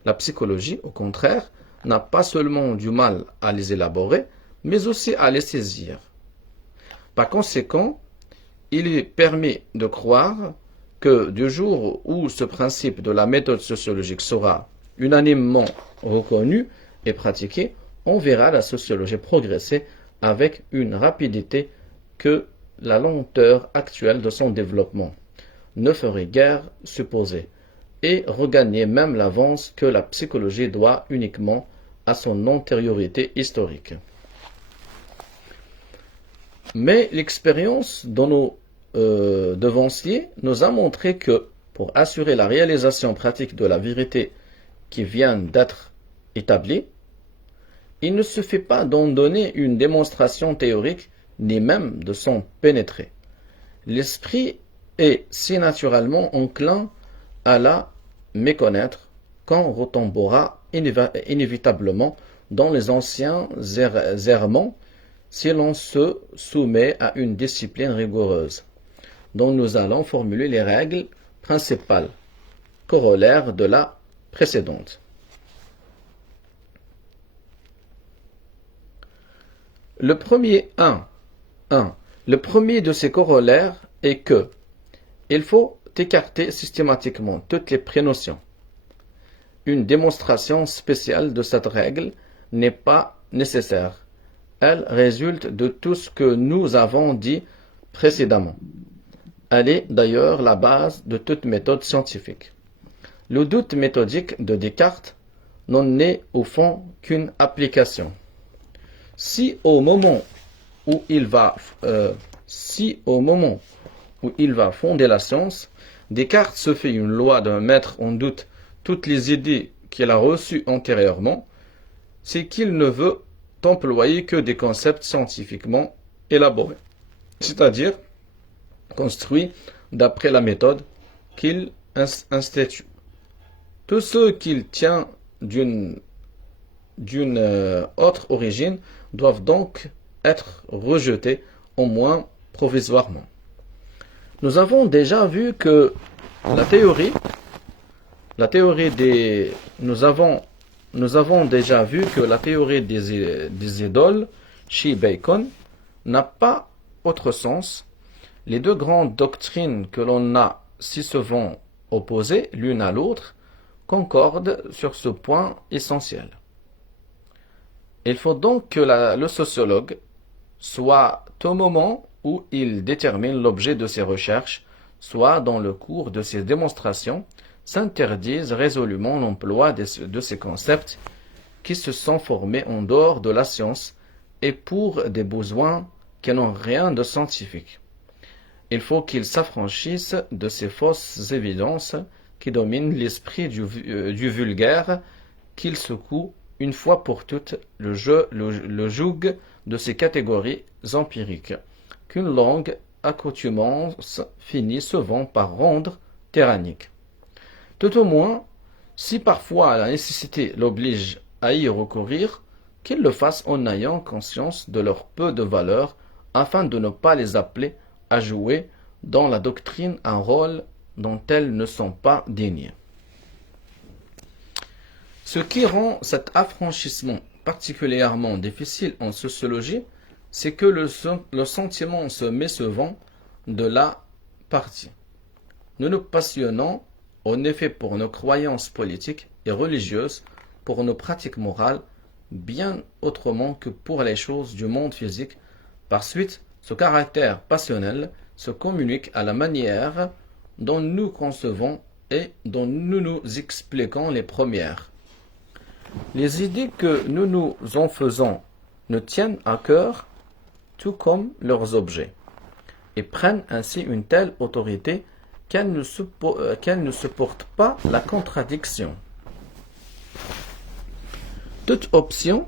La psychologie, au contraire, n'a pas seulement du mal à les élaborer, mais aussi à les saisir. Par conséquent, il est permis de croire que du jour où ce principe de la méthode sociologique sera unanimement reconnu et pratiqué, on verra la sociologie progresser avec une rapidité que la lenteur actuelle de son développement ne ferait guère supposer, et regagner même l'avance que la psychologie doit uniquement à son antériorité historique. Mais l'expérience de nos devanciers nous a montré que, pour assurer la réalisation pratique de la vérité qui vient d'être établie, il ne suffit pas d'en donner une démonstration théorique, ni même de s'en pénétrer. L'esprit est si naturellement enclin à la méconnaître qu'on retombera inévitablement dans les anciens errements si l'on se soumet à une discipline rigoureuse, dont nous allons formuler les règles principales, corollaires de la précédente. Le premier de ces corollaires est que il faut écarter systématiquement toutes les prénotions. Une démonstration spéciale de cette règle n'est pas nécessaire. Elle résulte de tout ce que nous avons dit précédemment. Elle est d'ailleurs la base de toute méthode scientifique. Le doute méthodique de Descartes n'en est au fond qu'une application. Si au moment où il va fonder la science, Descartes se fait une loi de mettre en doute toutes les idées qu'il a reçues antérieurement, c'est qu'il ne veut employer que des concepts scientifiquement élaborés, c'est-à-dire construits d'après la méthode qu'il institue. Tous ceux qu'il tient d'une autre origine doivent donc être rejetés, au moins provisoirement. Nous avons déjà vu que nous avons déjà vu que la théorie des idoles chez Bacon n'a pas autre sens. Les deux grandes doctrines que l'on a si souvent opposées l'une à l'autre concordent sur ce point essentiel. Il faut donc que le sociologue, soit au moment où il détermine l'objet de ses recherches, soit dans le cours de ses démonstrations, s'interdise résolument l'emploi de ces concepts qui se sont formés en dehors de la science et pour des besoins qui n'ont rien de scientifique. Il faut qu'il s'affranchisse de ces fausses évidences qui dominent l'esprit du vulgaire, qu'il secoue une fois pour toutes le joug de ces catégories empiriques, qu'une longue accoutumance finit souvent par rendre tyrannique. Tout au moins, si parfois la nécessité l'oblige à y recourir, qu'il le fasse en ayant conscience de leur peu de valeur, afin de ne pas les appeler à jouer dans la doctrine un rôle dont elles ne sont pas dignes. Ce qui rend cet affranchissement particulièrement difficile en sociologie, c'est que le sentiment se mécevant de la partie. Nous nous passionnons en effet pour nos croyances politiques et religieuses, pour nos pratiques morales, bien autrement que pour les choses du monde physique. Par suite, ce caractère passionnel se communique à la manière dont nous concevons et dont nous nous expliquons les premières. Les idées que nous nous en faisons nous tiennent à cœur, tout comme leurs objets. et prennent ainsi une telle autorité qu'elle ne supporte pas la contradiction. Toute option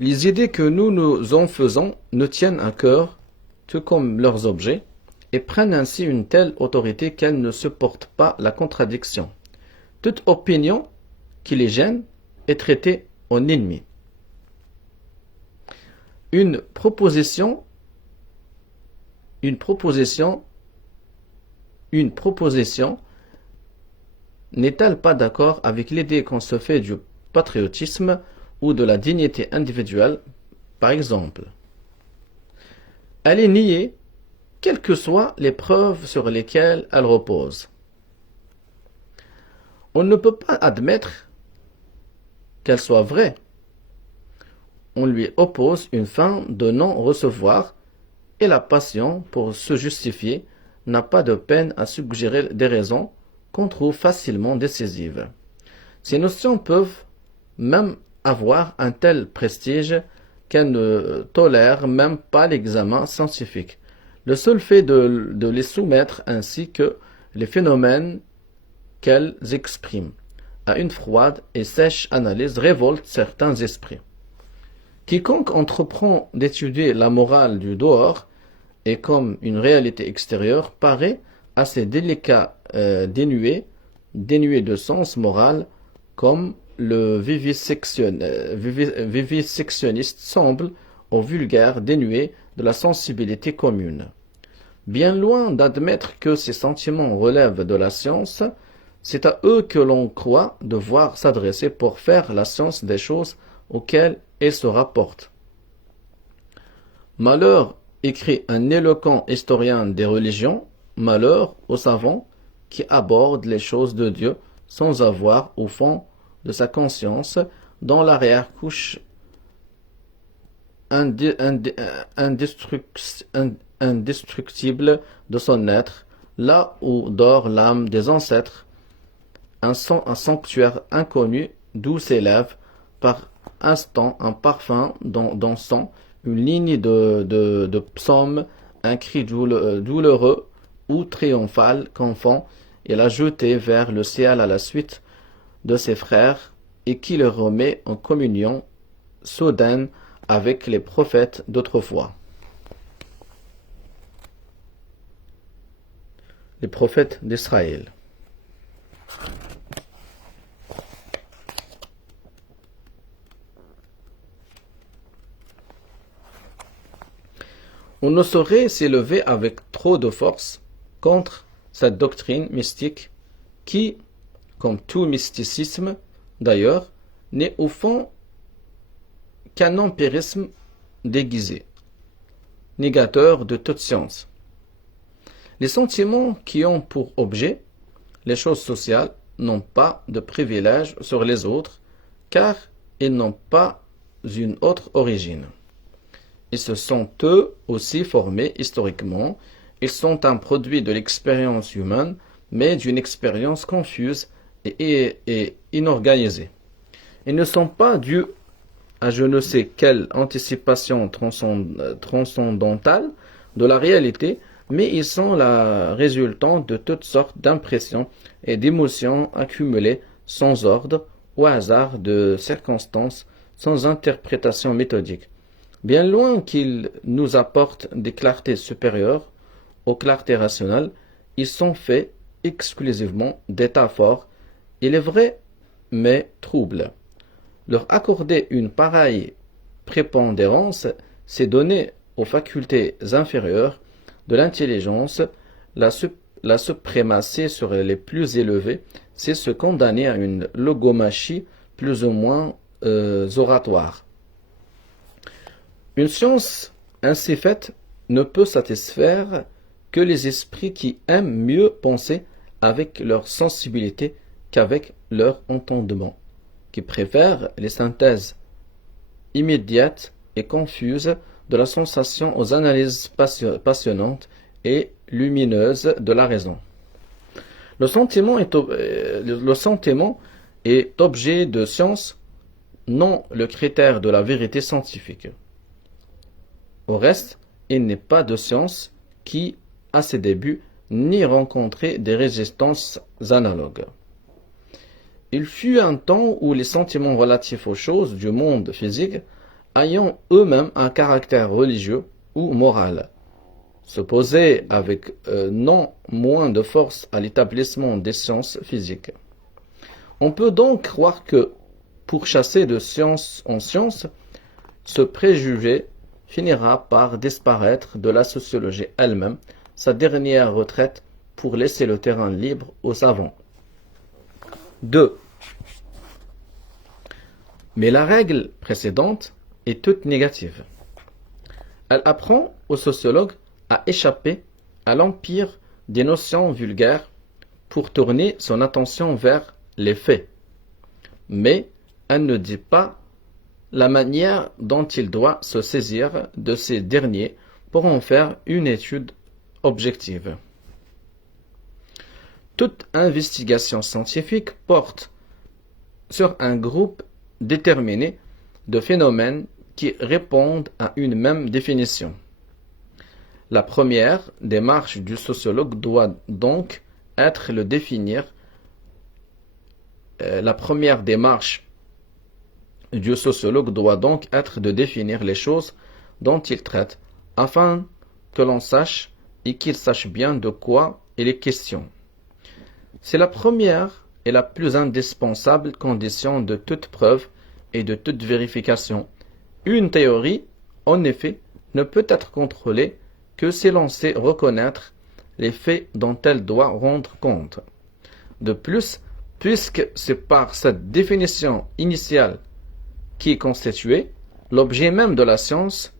les idées que nous nous en faisons nous tiennent à cœur, tout comme leurs objets, et prennent ainsi une telle autorité qu'elles ne supportent pas la contradiction. Toute opinion qui les gêne est traitée en ennemi. Une proposition n'est-elle pas d'accord avec l'idée qu'on se fait du patriotisme ou de la dignité individuelle, par exemple? Elle est niée, quelles que soient les preuves sur lesquelles elle repose. On ne peut pas admettre qu'elle soit vraie. On lui oppose une fin de non-recevoir et la passion, pour se justifier, n'a pas de peine à suggérer des raisons qu'on trouve facilement décisives. Ces notions peuvent même avoir un tel prestige qu'elles ne tolèrent même pas l'examen scientifique. Le seul fait de les soumettre ainsi que les phénomènes qu'elles expriment à une froide et sèche analyse révolte certains esprits. Quiconque entreprend d'étudier la morale du dehors et comme une réalité extérieure paraît assez délicat, dénué de sens moral, comme le vivisectionniste semble au vulgaire dénué de la sensibilité commune. Bien loin d'admettre que ces sentiments relèvent de la science, c'est à eux que l'on croit devoir s'adresser pour faire la science des choses auxquelles ils se rapportent. Malheur, écrit un éloquent historien des religions, malheur aux savants qui abordent les choses de Dieu sans avoir, au fond de sa conscience, dans l'arrière-couche indestructible de son être, là où dort l'âme des ancêtres, un sanctuaire inconnu d'où s'élève par instant un parfum d'encens, une ligne de psaumes, un cri douloureux ou triomphal qu'enfant il a jeté vers le ciel à la suite de ses frères et qui le remet en communion soudaine avec les prophètes d'autrefois. Les prophètes d'Israël. On ne saurait s'élever avec trop de force contre cette doctrine mystique qui, comme tout mysticisme d'ailleurs, n'est au fond qu'un empirisme déguisé, négateur de toute science. Les sentiments qui ont pour objet les choses sociales n'ont pas de privilège sur les autres, car ils n'ont pas une autre origine. Ils se sont eux aussi formés historiquement, ils sont un produit de l'expérience humaine, mais d'une expérience confuse et inorganisée. Ils ne sont pas dus à je ne sais quelle anticipation transcendantale de la réalité, mais ils sont la résultante de toutes sortes d'impressions et d'émotions accumulées sans ordre, au hasard de circonstances, sans interprétation méthodique. Bien loin qu'ils nous apportent des clartés supérieures aux clartés rationnelles, ils sont faits exclusivement d'états forts, il est vrai, mais troubles. Leur accorder une pareille prépondérance, c'est donner aux facultés inférieures de l'intelligence la suprématie sur les plus élevées, c'est se condamner à une logomachie plus ou moins oratoire. Une science ainsi faite ne peut satisfaire que les esprits qui aiment mieux penser avec leur sensibilité qu'avec leur entendement, qui préfèrent les synthèses immédiates et confuses de la sensation aux analyses passionnantes et lumineuses de la raison. Le sentiment est objet de science non le critère de la vérité scientifique. Au reste, il n'est pas de science qui, à ses débuts, n'y rencontrait des résistances analogues. Il fut un temps où les sentiments relatifs aux choses du monde physique, ayant eux-mêmes un caractère religieux ou moral, s'opposaient avec non moins de force à l'établissement des sciences physiques. On peut donc croire que, pour chasser de science en science, ce préjugé finira par disparaître de la sociologie elle-même, sa dernière retraite pour laisser le terrain libre aux savants. 2. Mais la règle précédente est toute négative. Elle apprend aux sociologues à échapper à l'empire des notions vulgaires pour tourner son attention vers les faits. Mais elle ne dit pas la manière dont il doit se saisir de ces derniers pour en faire une étude objective. Toute investigation scientifique porte sur un groupe déterminé de phénomènes qui répondent à une même définition. La première démarche du sociologue doit donc être de définir les choses dont il traite, afin que l'on sache et qu'il sache bien de quoi il est question. C'est la première et la plus indispensable condition de toute preuve et de toute vérification. Une théorie, en effet, ne peut être contrôlée que si l'on sait reconnaître les faits dont elle doit rendre compte. De plus, puisque c'est par cette définition initiale qui est constituée l'objet même de la science,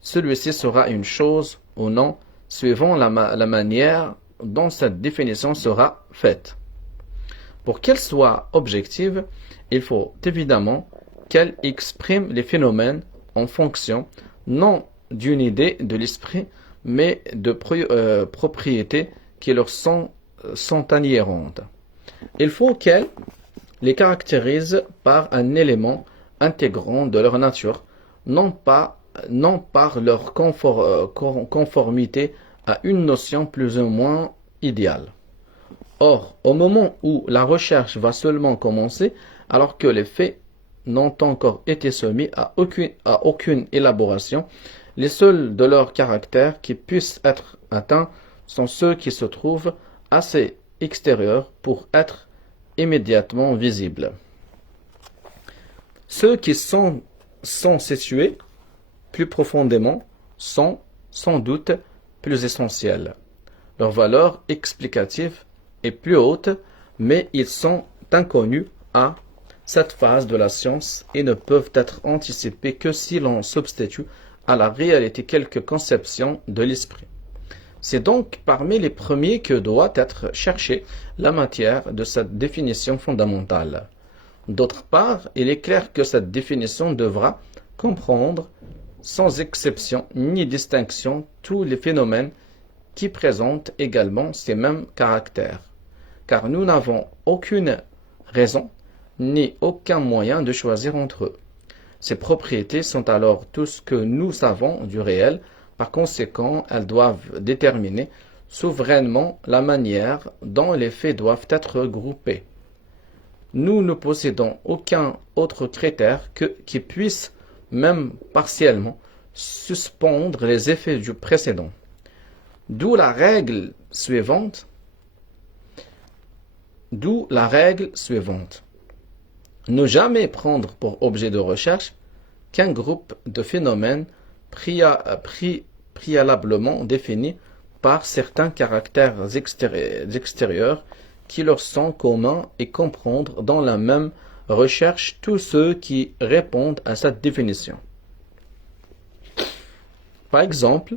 celui-ci sera une chose ou non, suivant la manière dont cette définition sera faite. Pour qu'elle soit objective, il faut évidemment qu'elle exprime les phénomènes en fonction non d'une idée de l'esprit, mais de propriétés qui leur sont inhérentes. Il faut qu'elle les caractérise par un élément intégrant de leur nature, non par leur conformité à une notion plus ou moins idéale. Or, au moment où la recherche va seulement commencer, alors que les faits n'ont encore été soumis à aucune élaboration, les seuls de leur caractère qui puissent être atteints sont ceux qui se trouvent assez extérieurs pour être immédiatement visibles. Ceux qui sont situés plus profondément sont sans doute plus essentiels. Leur valeur explicative est plus haute, mais ils sont inconnus à cette phase de la science et ne peuvent être anticipés que si l'on substitue à la réalité quelques conceptions de l'esprit. C'est donc parmi les premiers que doit être cherchée la matière de cette définition fondamentale. D'autre part, il est clair que cette définition devra comprendre, sans exception ni distinction, tous les phénomènes qui présentent également ces mêmes caractères, car nous n'avons aucune raison ni aucun moyen de choisir entre eux. Ces propriétés sont alors tout ce que nous savons du réel. Par conséquent, elles doivent déterminer souverainement la manière dont les faits doivent être groupés. Nous ne possédons aucun autre critère qui puisse, même partiellement, suspendre les effets du précédent. D'où la règle suivante. Ne jamais prendre pour objet de recherche qu'un groupe de phénomènes préalablement définis par certains caractères extérieurs qui leur sont communs et comprendre dans la même recherche tous ceux qui répondent à cette définition. Par exemple,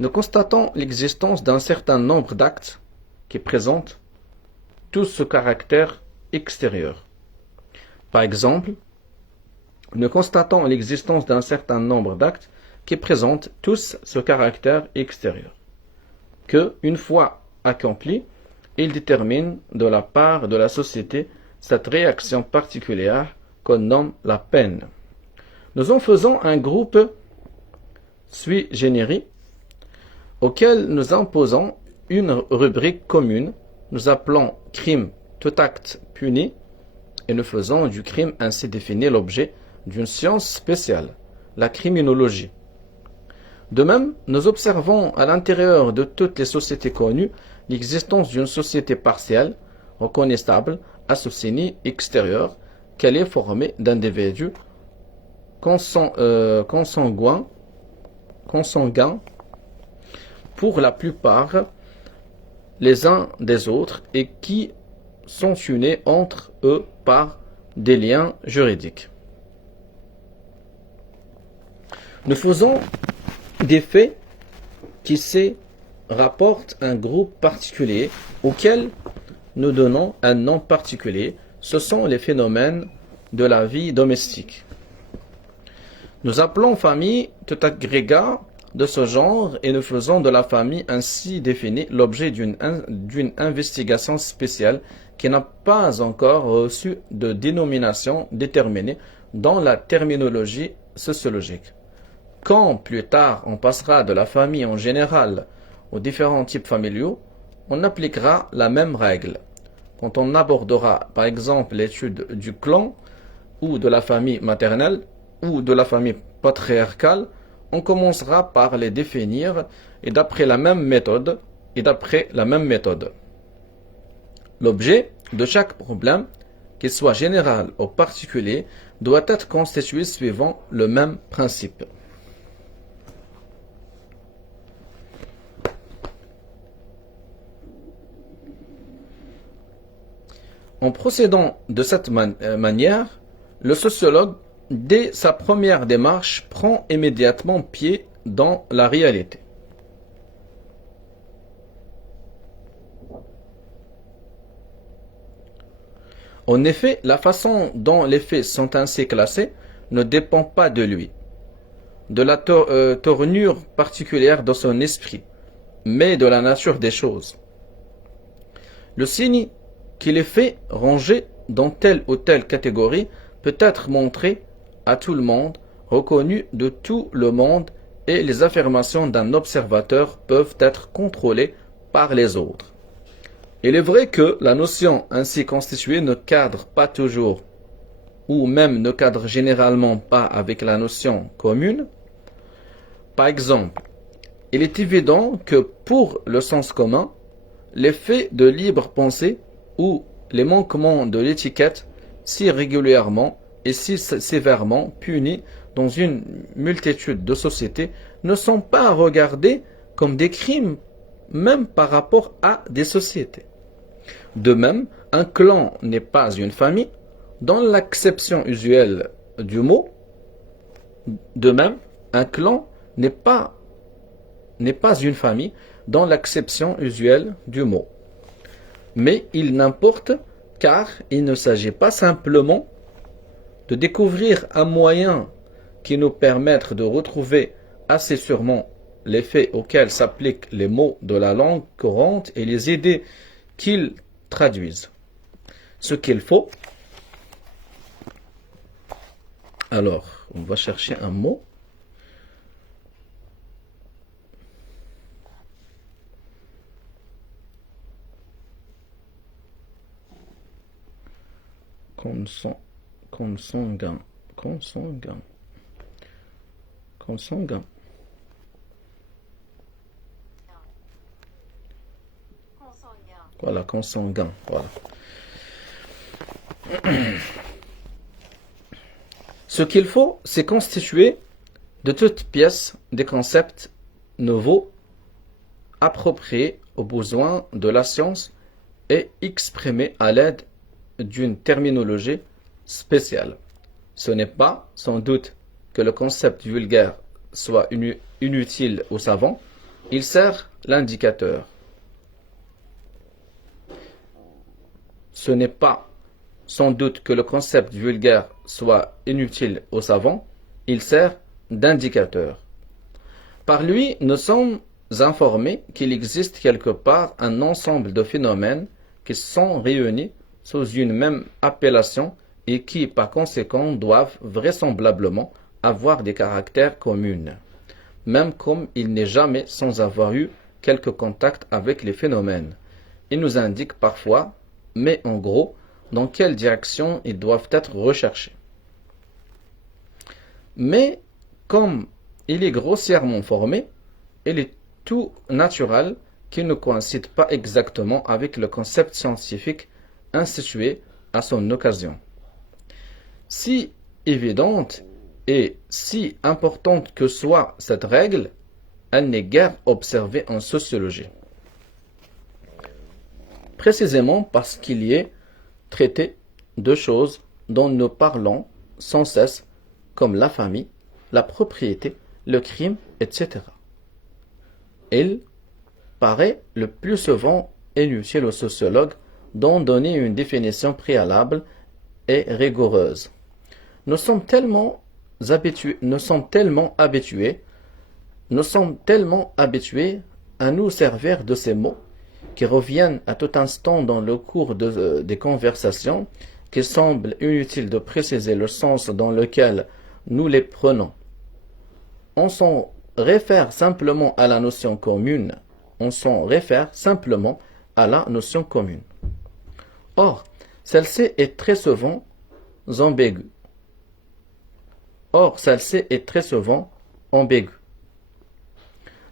nous constatons l'existence d'un certain nombre d'actes qui présentent tout ce caractère extérieur. Par exemple, nous constatons l'existence d'un certain nombre d'actes qui présentent tous ce caractère extérieur, que, une fois accomplis, ils déterminent de la part de la société cette réaction particulière qu'on nomme la peine. Nous en faisons un groupe sui generis auquel nous imposons une rubrique commune. Nous appelons crime tout acte puni et nous faisons du crime ainsi défini l'objet d'une science spéciale, la criminologie. De même, nous observons à l'intérieur de toutes les sociétés connues l'existence d'une société partielle, reconnaissable, associée, extérieure, qu'elle est formée d'individus consanguins pour la plupart les uns des autres et qui sont unis entre eux par des liens juridiques. Nous faisons des faits qui se rapportent à un groupe particulier auquel nous donnons un nom particulier. Ce sont les phénomènes de la vie domestique. Nous appelons famille tout agrégat de ce genre et nous faisons de la famille ainsi définie l'objet d'une investigation spéciale qui n'a pas encore reçu de dénomination déterminée dans la terminologie sociologique. Quand plus tard on passera de la famille en général aux différents types familiaux, on appliquera la même règle. Quand on abordera par exemple l'étude du clan ou de la famille maternelle ou de la famille patriarcale, on commencera par les définir et d'après la même méthode. L'objet de chaque problème, qu'il soit général ou particulier, doit être constitué suivant le même principe. En procédant de cette manière, le sociologue, dès sa première démarche, prend immédiatement pied dans la réalité. En effet, la façon dont les faits sont ainsi classés ne dépend pas de lui, de la tournure particulière de son esprit, mais de la nature des choses. Le signe que les faits rangés dans telle ou telle catégorie peut être montré à tout le monde, reconnu de tout le monde, et les affirmations d'un observateur peuvent être contrôlées par les autres. Il est vrai que la notion ainsi constituée ne cadre pas toujours, ou même ne cadre généralement pas avec la notion commune. Par exemple, il est évident que pour le sens commun, les faits de libre pensée ou les manquements de l'étiquette, si régulièrement et si sévèrement punis dans une multitude de sociétés, ne sont pas regardés comme des crimes, même par rapport à des sociétés. De même, un clan n'est pas une famille, dans l'acception usuelle du mot. De même, un clan n'est pas une famille, dans l'acception usuelle du mot. Mais il n'importe, car il ne s'agit pas simplement de découvrir un moyen qui nous permette de retrouver assez sûrement les faits auxquels s'appliquent les mots de la langue courante et les idées qu'ils traduisent. Ce qu'il faut, alors on va chercher un mot. Consanguin. Voilà, consanguin. Voilà. Ce qu'il faut, c'est constituer de toutes pièces des concepts nouveaux, appropriés aux besoins de la science et exprimés à l'aide d'une terminologie spéciale. Ce n'est pas, sans doute, que le concept vulgaire soit inutile aux savants, il sert l'indicateur. Ce n'est pas, sans doute, que le concept vulgaire soit inutile aux savants, il sert d'indicateur. Par lui, nous sommes informés qu'il existe quelque part un ensemble de phénomènes qui sont réunis sous une même appellation et qui, par conséquent, doivent vraisemblablement avoir des caractères communs, même comme il n'est jamais sans avoir eu quelque contact avec les phénomènes. Il nous indique parfois, mais en gros, dans quelle direction ils doivent être recherchés. Mais, comme il est grossièrement formé, il est tout naturel qu'il ne coïncide pas exactement avec le concept scientifique institué à son occasion. Si évidente et si importante que soit cette règle, elle n'est guère observée en sociologie. Précisément parce qu'il y est traité de choses dont nous parlons sans cesse, comme la famille, la propriété, le crime, etc. Il paraît le plus souvent inutile aux sociologues d'en donner une définition préalable et rigoureuse. Nous sommes tellement habitués à nous servir de ces mots qui reviennent à tout instant dans le cours des conversations qu'il semble inutile de préciser le sens dans lequel nous les prenons. On s'en réfère simplement à la notion commune. Or, celle-ci est très souvent ambiguë.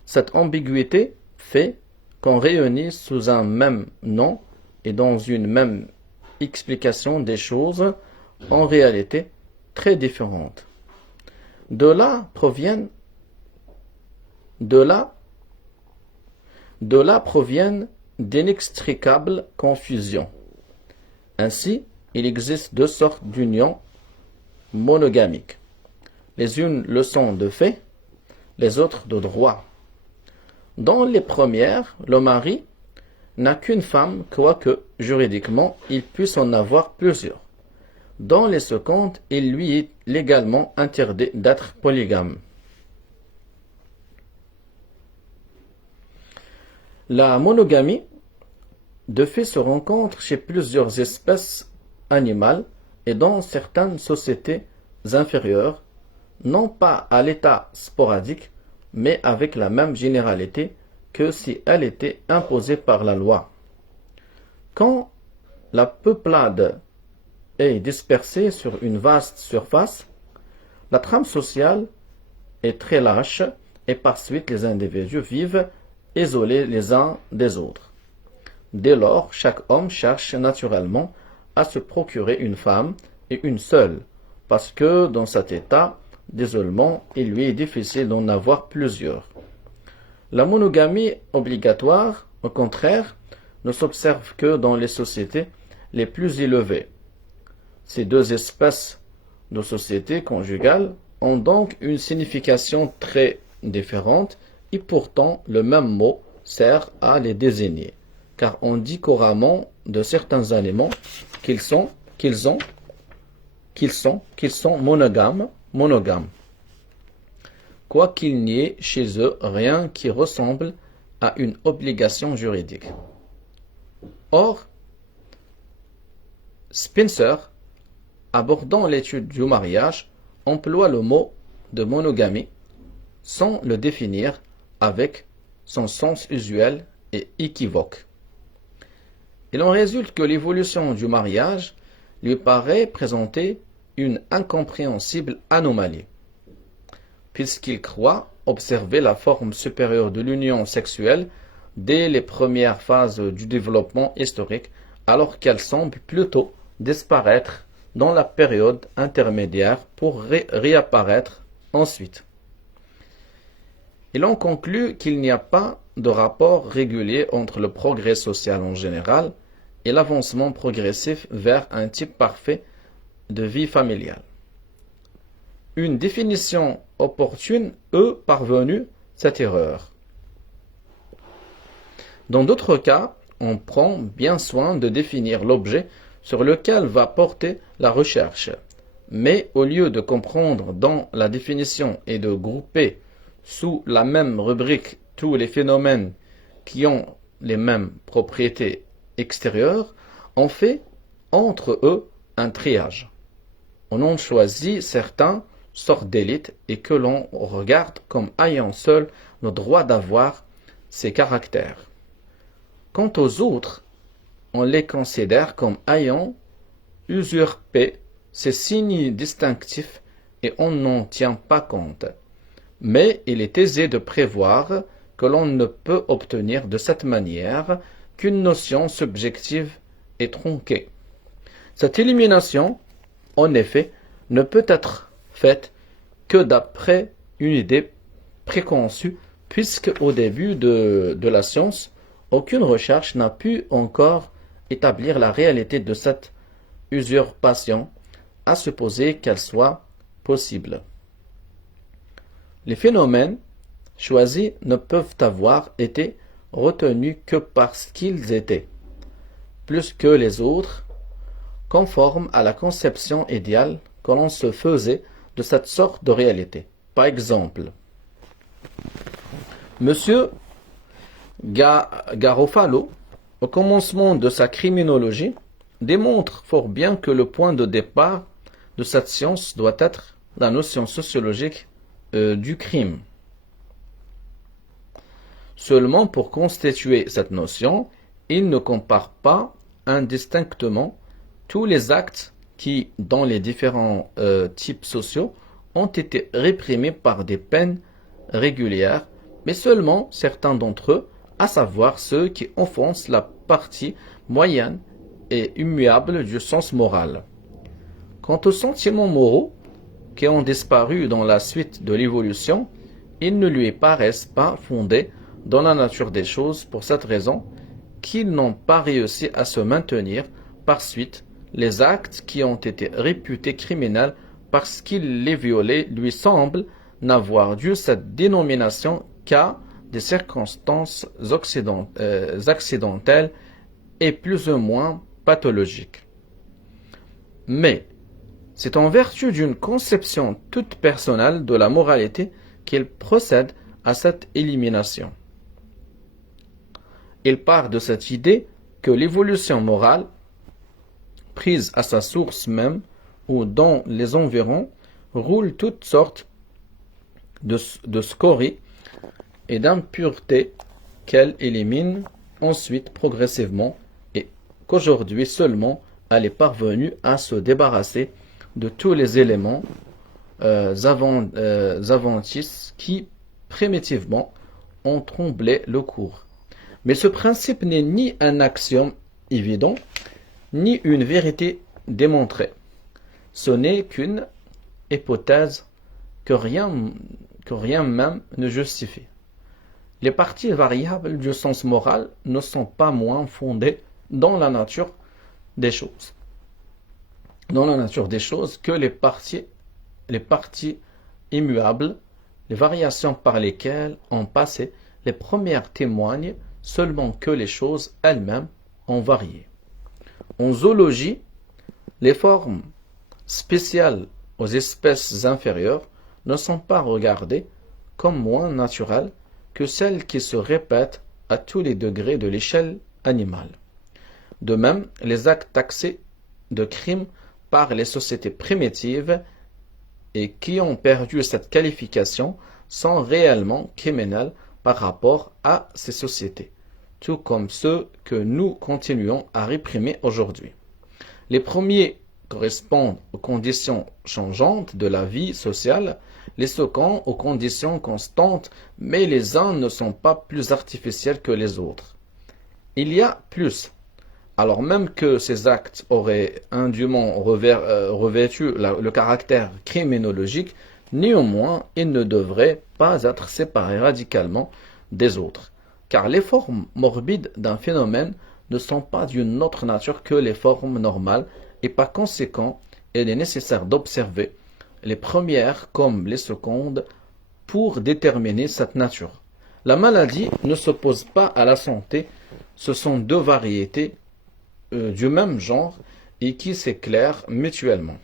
Cette ambiguïté fait qu'on réunit sous un même nom et dans une même explication des choses en réalité très différentes. De là proviennent d'inextricables confusions. Ainsi, il existe deux sortes d'unions monogamiques. Les unes le sont de fait, les autres de droit. Dans les premières, le mari n'a qu'une femme, quoique juridiquement il puisse en avoir plusieurs. Dans les secondes, il lui est légalement interdit d'être polygame. La monogamie, de fait, se rencontre chez plusieurs espèces animales et dans certaines sociétés inférieures, non pas à l'état sporadique, mais avec la même généralité que si elle était imposée par la loi. Quand la peuplade est dispersée sur une vaste surface, la trame sociale est très lâche et par suite les individus vivent isolés les uns des autres. Dès lors, chaque homme cherche naturellement à se procurer une femme et une seule, parce que dans cet état d'isolement, il lui est difficile d'en avoir plusieurs. La monogamie obligatoire, au contraire, ne s'observe que dans les sociétés les plus élevées. Ces deux espèces de sociétés conjugales ont donc une signification très différente et pourtant le même mot sert à les désigner, car on dit couramment de certains animaux qu'ils sont monogames, quoiqu'il n'y ait chez eux rien qui ressemble à une obligation juridique. Or, Spencer, abordant l'étude du mariage, emploie le mot de monogamie sans le définir avec son sens usuel et équivoque. Il en résulte que l'évolution du mariage lui paraît présenter une incompréhensible anomalie, puisqu'il croit observer la forme supérieure de l'union sexuelle dès les premières phases du développement historique, alors qu'elle semble plutôt disparaître dans la période intermédiaire pour réapparaître ensuite. Il en conclut qu'il n'y a pas de rapport régulier entre le progrès social en général et l'avancement progressif vers un type parfait de vie familiale. Une définition opportune eût parvenu cette erreur. Dans d'autres cas, on prend bien soin de définir l'objet sur lequel va porter la recherche, mais au lieu de comprendre dans la définition et de grouper sous la même rubrique tous les phénomènes qui ont les mêmes propriétés extérieures, on fait entre eux un triage. On en choisit certains sortes d'élite et que l'on regarde comme ayant seul le droit d'avoir ces caractères. Quant aux autres, on les considère comme ayant usurpé ces signes distinctifs et on n'en tient pas compte. Mais il est aisé de prévoir que l'on ne peut obtenir de cette manière qu'une notion subjective est tronquée. Cette élimination, en effet, ne peut être faite que d'après une idée préconçue, puisque au début de la science, aucune recherche n'a pu encore établir la réalité de cette usurpation, à supposer qu'elle soit possible. Les phénomènes choisis ne peuvent avoir été retenus que parce qu'ils étaient, plus que les autres, conformes à la conception idéale que l'on se faisait de cette sorte de réalité. Par exemple, Monsieur Garofalo, au commencement de sa criminologie, démontre fort bien que le point de départ de cette science doit être la notion sociologique du crime. Seulement pour constituer cette notion, il ne compare pas indistinctement tous les actes qui, dans les différents types sociaux, ont été réprimés par des peines régulières, mais seulement certains d'entre eux, à savoir ceux qui offensent la partie moyenne et immuable du sens moral. Quant aux sentiments moraux, qui ont disparu dans la suite de l'évolution, ils ne lui paraissent pas fondés dans la nature des choses pour cette raison qu'ils n'ont pas réussi à se maintenir par suite. Les actes qui ont été réputés criminels parce qu'il les violait lui semblent n'avoir dû cette dénomination qu'à des circonstances accidentelles et plus ou moins pathologiques. Mais c'est en vertu d'une conception toute personnelle de la moralité qu'il procède à cette élimination. Il part de cette idée que l'évolution morale, prise à sa source même ou dans les environs, roule toutes sortes de scories et d'impuretés qu'elle élimine ensuite progressivement et qu'aujourd'hui seulement elle est parvenue à se débarrasser de tous les éléments avantistes qui, primitivement, ont troublé le cours. Mais ce principe n'est ni un axiome évident, ni une vérité démontrée. Ce n'est qu'une hypothèse que rien même ne justifie. Les parties variables du sens moral ne sont pas moins fondées dans la nature des choses. Dans la nature des choses que les parties immuables, les variations par lesquelles ont passé les premières témoignent seulement que les choses elles-mêmes ont varié. En zoologie, les formes spéciales aux espèces inférieures ne sont pas regardées comme moins naturelles que celles qui se répètent à tous les degrés de l'échelle animale. De même, les actes taxés de crimes par les sociétés primitives et qui ont perdu cette qualification sont réellement criminels par rapport à ces sociétés, tout comme ceux que nous continuons à réprimer aujourd'hui. Les premiers correspondent aux conditions changeantes de la vie sociale, les seconds aux conditions constantes, mais les uns ne sont pas plus artificiels que les autres. Il y a plus. Alors même que ces actes auraient indûment revêtu le caractère criminologique, néanmoins, ils ne devraient pas être séparés radicalement des autres, car les formes morbides d'un phénomène ne sont pas d'une autre nature que les formes normales, et par conséquent, il est nécessaire d'observer les premières comme les secondes pour déterminer cette nature. La maladie ne s'oppose pas à la santé, ce sont deux variétés du même genre et qui s'éclairent mutuellement.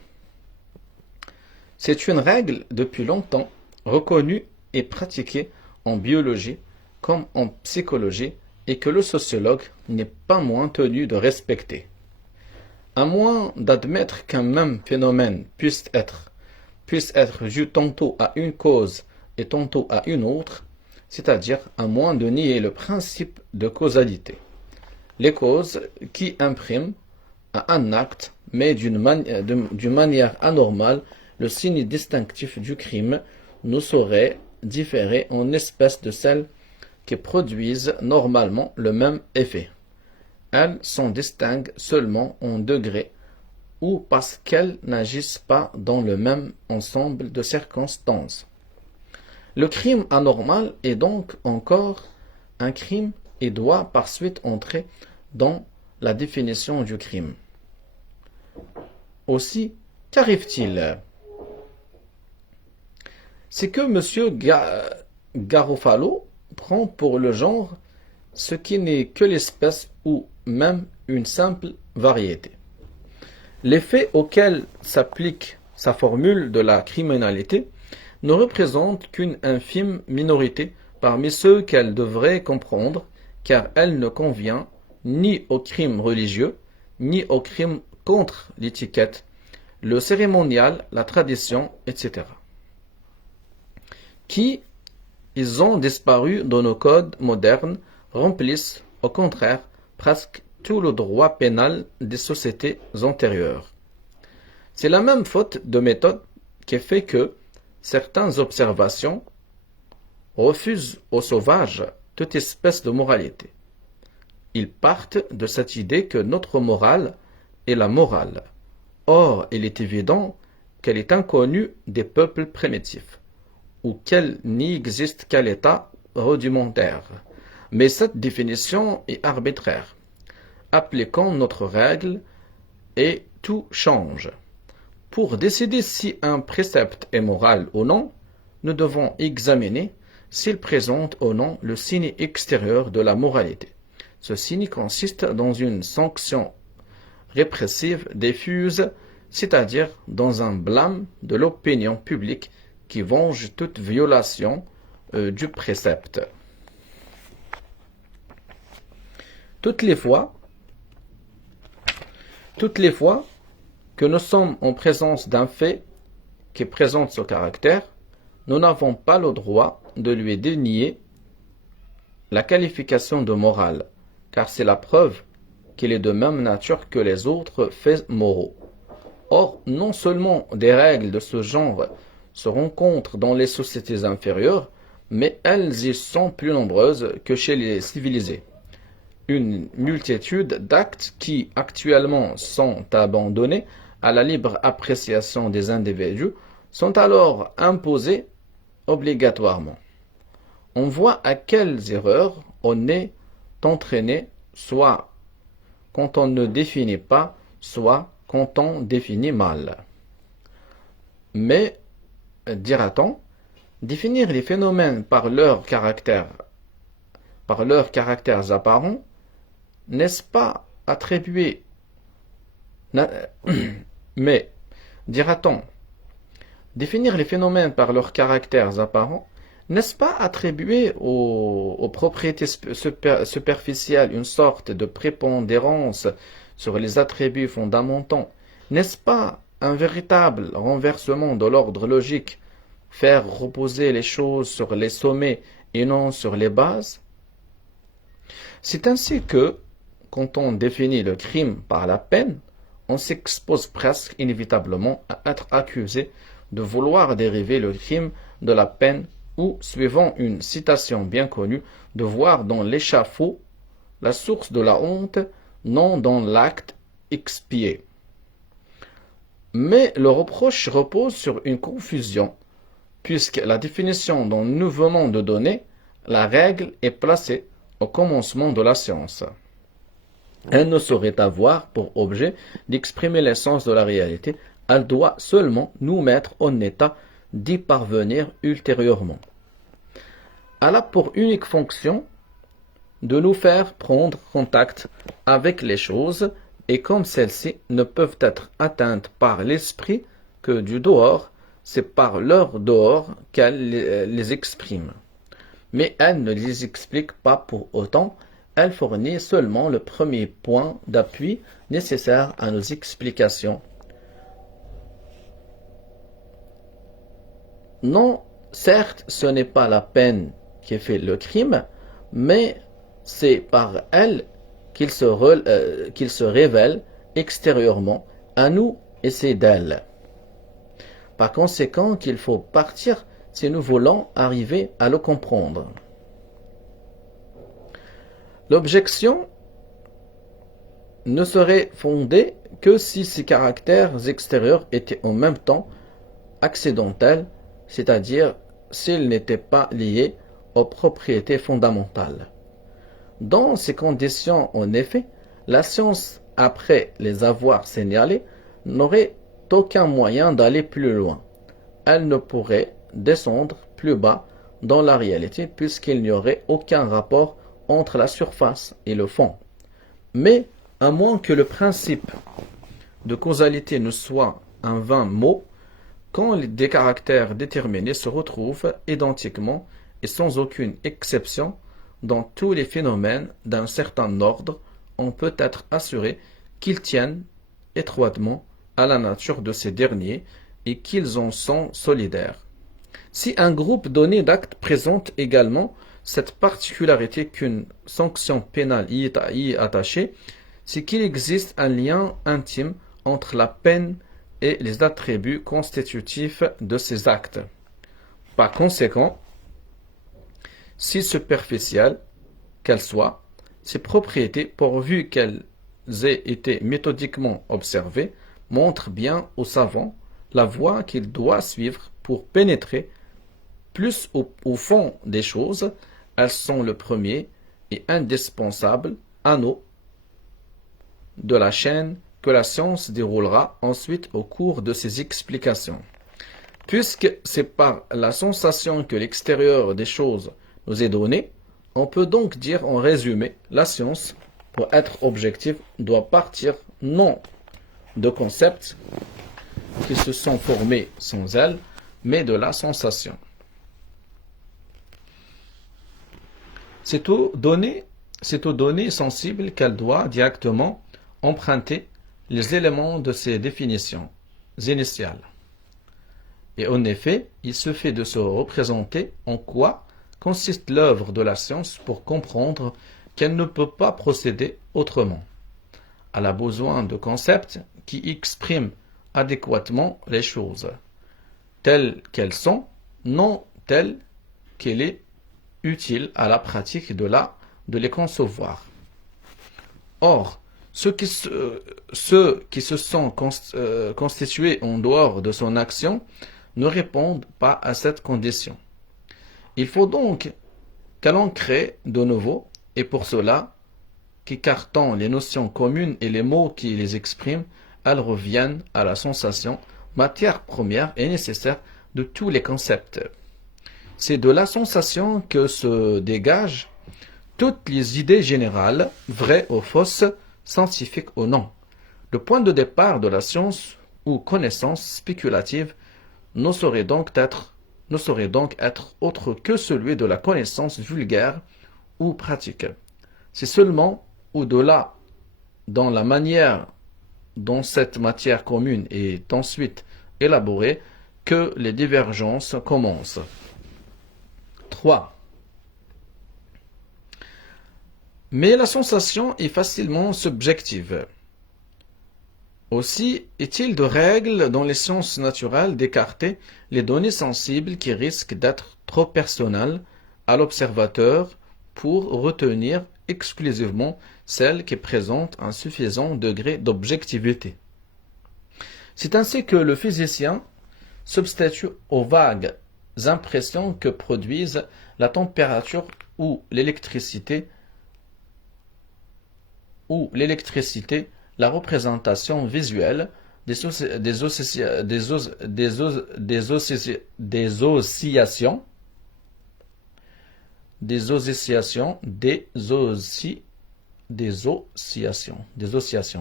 C'est une règle depuis longtemps reconnue et pratiquée en biologie comme en psychologie et que le sociologue n'est pas moins tenu de respecter. À moins d'admettre qu'un même phénomène puisse être dû tantôt à une cause et tantôt à une autre, c'est-à-dire à moins de nier le principe de causalité. Les causes qui impriment à un acte, mais d'une manière anormale, le signe distinctif du crime ne saurait différer en espèces de celles qui produisent normalement le même effet. Elles s'en distinguent seulement en degrés ou parce qu'elles n'agissent pas dans le même ensemble de circonstances. Le crime anormal est donc encore un crime et doit par suite entrer dans la définition du crime. Aussi, qu'arrive-t-il? C'est que M. Garofalo prend pour le genre ce qui n'est que l'espèce ou même une simple variété. Les faits auxquels s'applique sa formule de la criminalité ne représentent qu'une infime minorité parmi ceux qu'elle devrait comprendre, car elle ne convient ni au crime religieux, ni au crime contre l'étiquette, le cérémonial, la tradition, etc. Qui, ils ont disparu dans nos codes modernes, remplissent, au contraire, presque tout le droit pénal des sociétés antérieures. C'est la même faute de méthode qui fait que certaines observations refusent aux sauvages toute espèce de moralité. Ils partent de cette idée que notre morale est la morale. Or, il est évident qu'elle est inconnue des peuples primitifs, ou qu'elle n'y existe qu'à l'état rudimentaire. Mais cette définition est arbitraire. Appliquons notre règle et tout change. Pour décider si un précepte est moral ou non, nous devons examiner s'il présente ou non le signe extérieur de la moralité. Ce signe consiste dans une sanction répressive diffuse, c'est-à-dire dans un blâme de l'opinion publique qui venge toute violation du précepte. Toutes les fois que nous sommes en présence d'un fait qui présente ce caractère, nous n'avons pas le droit de lui dénier la qualification de morale, car c'est la preuve qu'il est de même nature que les autres faits moraux. Or, non seulement des règles de ce genre se rencontrent dans les sociétés inférieures, mais elles y sont plus nombreuses que chez les civilisés. Une multitude d'actes qui actuellement sont abandonnés à la libre appréciation des individus sont alors imposés obligatoirement. On voit à quelles erreurs on est entraîné, soit quand on ne définit pas, soit quand on définit mal. Mais, dira-t-on, définir les phénomènes par leurs caractères apparents, n'est-ce pas attribuer mais, dira-t-on, définir les phénomènes par leurs caractères apparents, n'est-ce pas attribuer aux propriétés superficielles une sorte de prépondérance sur les attributs fondamentaux? N'est-ce pas un véritable renversement de l'ordre logique, faire reposer les choses sur les sommets et non sur les bases? C'est ainsi que, quand on définit le crime par la peine, on s'expose presque inévitablement à être accusé de vouloir dériver le crime de la peine ou, suivant une citation bien connue, de voir dans l'échafaud la source de la honte, non dans l'acte expié. Mais le reproche repose sur une confusion, puisque la définition dont nous venons de donner, la règle est placée au commencement de la science. Elle ne saurait avoir pour objet d'exprimer l'essence de la réalité, elle doit seulement nous mettre en état d'y parvenir ultérieurement. Elle a pour unique fonction de nous faire prendre contact avec les choses, et comme celles-ci ne peuvent être atteintes par l'esprit que du dehors, c'est par leur dehors qu'elle les exprime. Mais elle ne les explique pas pour autant, elle fournit seulement le premier point d'appui nécessaire à nos explications. Non, certes, ce n'est pas la peine qui fait le crime, mais c'est par elle qu'il se révèle extérieurement à nous et c'est d'elle. Par conséquent, qu'il faut partir si nous voulons arriver à le comprendre. L'objection ne serait fondée que si ces caractères extérieurs étaient en même temps accidentels, c'est-à-dire s'ils n'étaient pas liés aux propriétés fondamentales. Dans ces conditions, en effet, la science, après les avoir signalés, n'aurait aucun moyen d'aller plus loin. Elle ne pourrait descendre plus bas dans la réalité puisqu'il n'y aurait aucun rapport entre la surface et le fond. Mais, à moins que le principe de causalité ne soit un vain mot, quand des caractères déterminés se retrouvent identiquement et sans aucune exception dans tous les phénomènes d'un certain ordre, on peut être assuré qu'ils tiennent étroitement à la nature de ces derniers et qu'ils en sont solidaires. Si un groupe donné d'actes présente également cette particularité qu'une sanction pénale y est attachée, c'est qu'il existe un lien intime entre la peine et les attributs constitutifs de ces actes. Par conséquent, si superficielles qu'elles soient, ces propriétés, pourvu qu'elles aient été méthodiquement observées, montrent bien au savant la voie qu'il doit suivre pour pénétrer plus au fond des choses. Elles sont le premier et indispensable anneau de la chaîne que la science déroulera ensuite au cours de ses explications. Puisque c'est par la sensation que l'extérieur des choses nous est donné, on peut donc dire en résumé, la science, pour être objective, doit partir non de concepts qui se sont formés sans elle, mais de la sensation. C'est aux données sensibles qu'elle doit directement emprunter les éléments de ses définitions initiales. Et en effet, il suffit de se représenter en quoi consiste l'œuvre de la science pour comprendre qu'elle ne peut pas procéder autrement. Elle a besoin de concepts qui expriment adéquatement les choses, telles qu'elles sont, non telles qu'il est utile à la pratique de les concevoir. Or, ceux qui se sont constitués en dehors de son action ne répondent pas à cette condition. Il faut donc qu'elle en crée de nouveau, et pour cela, qu'écartant les notions communes et les mots qui les expriment, elles reviennent à la sensation, matière première et nécessaire de tous les concepts. C'est de la sensation que se dégagent toutes les idées générales, vraies ou fausses, scientifiques ou non. Le point de départ de la science ou connaissance spéculative ne saurait donc être autre que celui de la connaissance vulgaire ou pratique. C'est seulement au-delà, dans la manière dont cette matière commune est ensuite élaborée, que les divergences commencent. 3. Mais la sensation est facilement subjective. Aussi est-il de règle dans les sciences naturelles d'écarter les données sensibles qui risquent d'être trop personnelles à l'observateur pour retenir exclusivement celles qui présentent un suffisant degré d'objectivité. C'est ainsi que le physicien substitue aux vagues impressions que produisent la température ou l'électricité, la représentation visuelle des oscillations,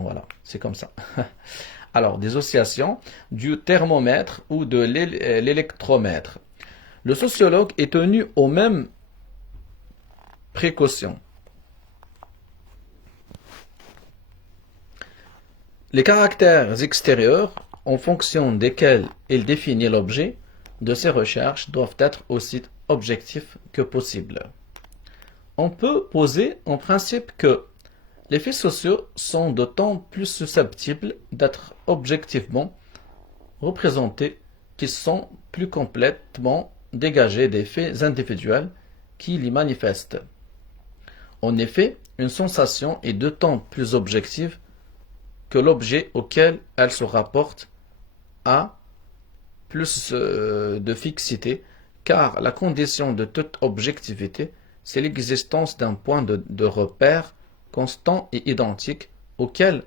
voilà, c'est comme ça. Alors, des oscillations du thermomètre ou de l'électromètre. Le sociologue est tenu aux mêmes précautions. Les caractères extérieurs, en fonction desquels il définit l'objet de ses recherches, doivent être aussi objectifs que possible. On peut poser en principe que les faits sociaux sont d'autant plus susceptibles d'être objectivement représentés qu'ils sont plus complètement dégagés des faits individuels qui les manifestent. En effet, une sensation est d'autant plus objective que l'objet auquel elle se rapporte a plus de fixité, car la condition de toute objectivité, c'est l'existence d'un point de repère constant et identique auquel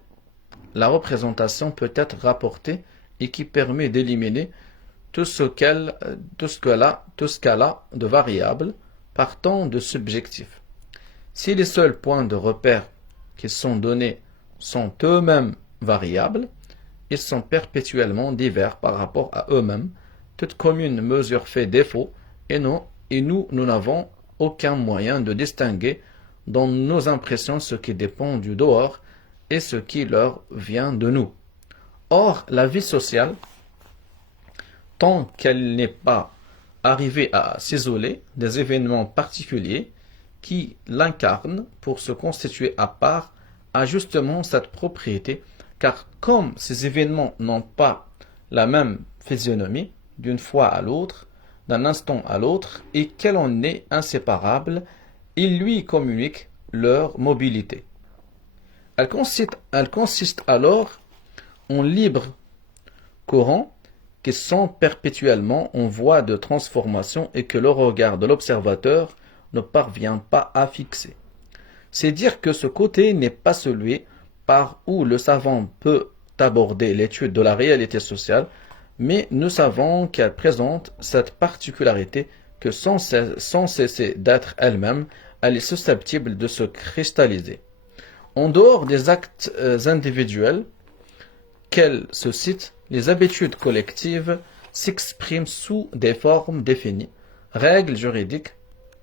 la représentation peut être rapportée et qui permet d'éliminer tout ce qu'elle a de variable partant de subjectif. Si les seuls points de repère qui sont donnés sont eux-mêmes variables, ils sont perpétuellement divers par rapport à eux-mêmes, toute commune mesure fait défaut, et nous n'avons aucun moyen de distinguer dans nos impressions ce qui dépend du dehors et ce qui leur vient de nous. Or, la vie sociale, tant qu'elle n'est pas arrivée à s'isoler des événements particuliers qui l'incarnent pour se constituer à part, a justement cette propriété, car comme ces événements n'ont pas la même physionomie d'une fois à l'autre, d'un instant à l'autre, et qu'elle en est inséparable, ils lui communiquent leur mobilité. Elle consiste alors en libres courants qui sont perpétuellement en voie de transformation et que le regard de l'observateur ne parvient pas à fixer. C'est dire que ce côté n'est pas celui par où le savant peut aborder l'étude de la réalité sociale, mais nous savons qu'elle présente cette particularité que sans cesser d'être elle-même, elle est susceptible de se cristalliser. En dehors des actes individuels qu'elle suscite, les habitudes collectives s'expriment sous des formes définies, règles juridiques,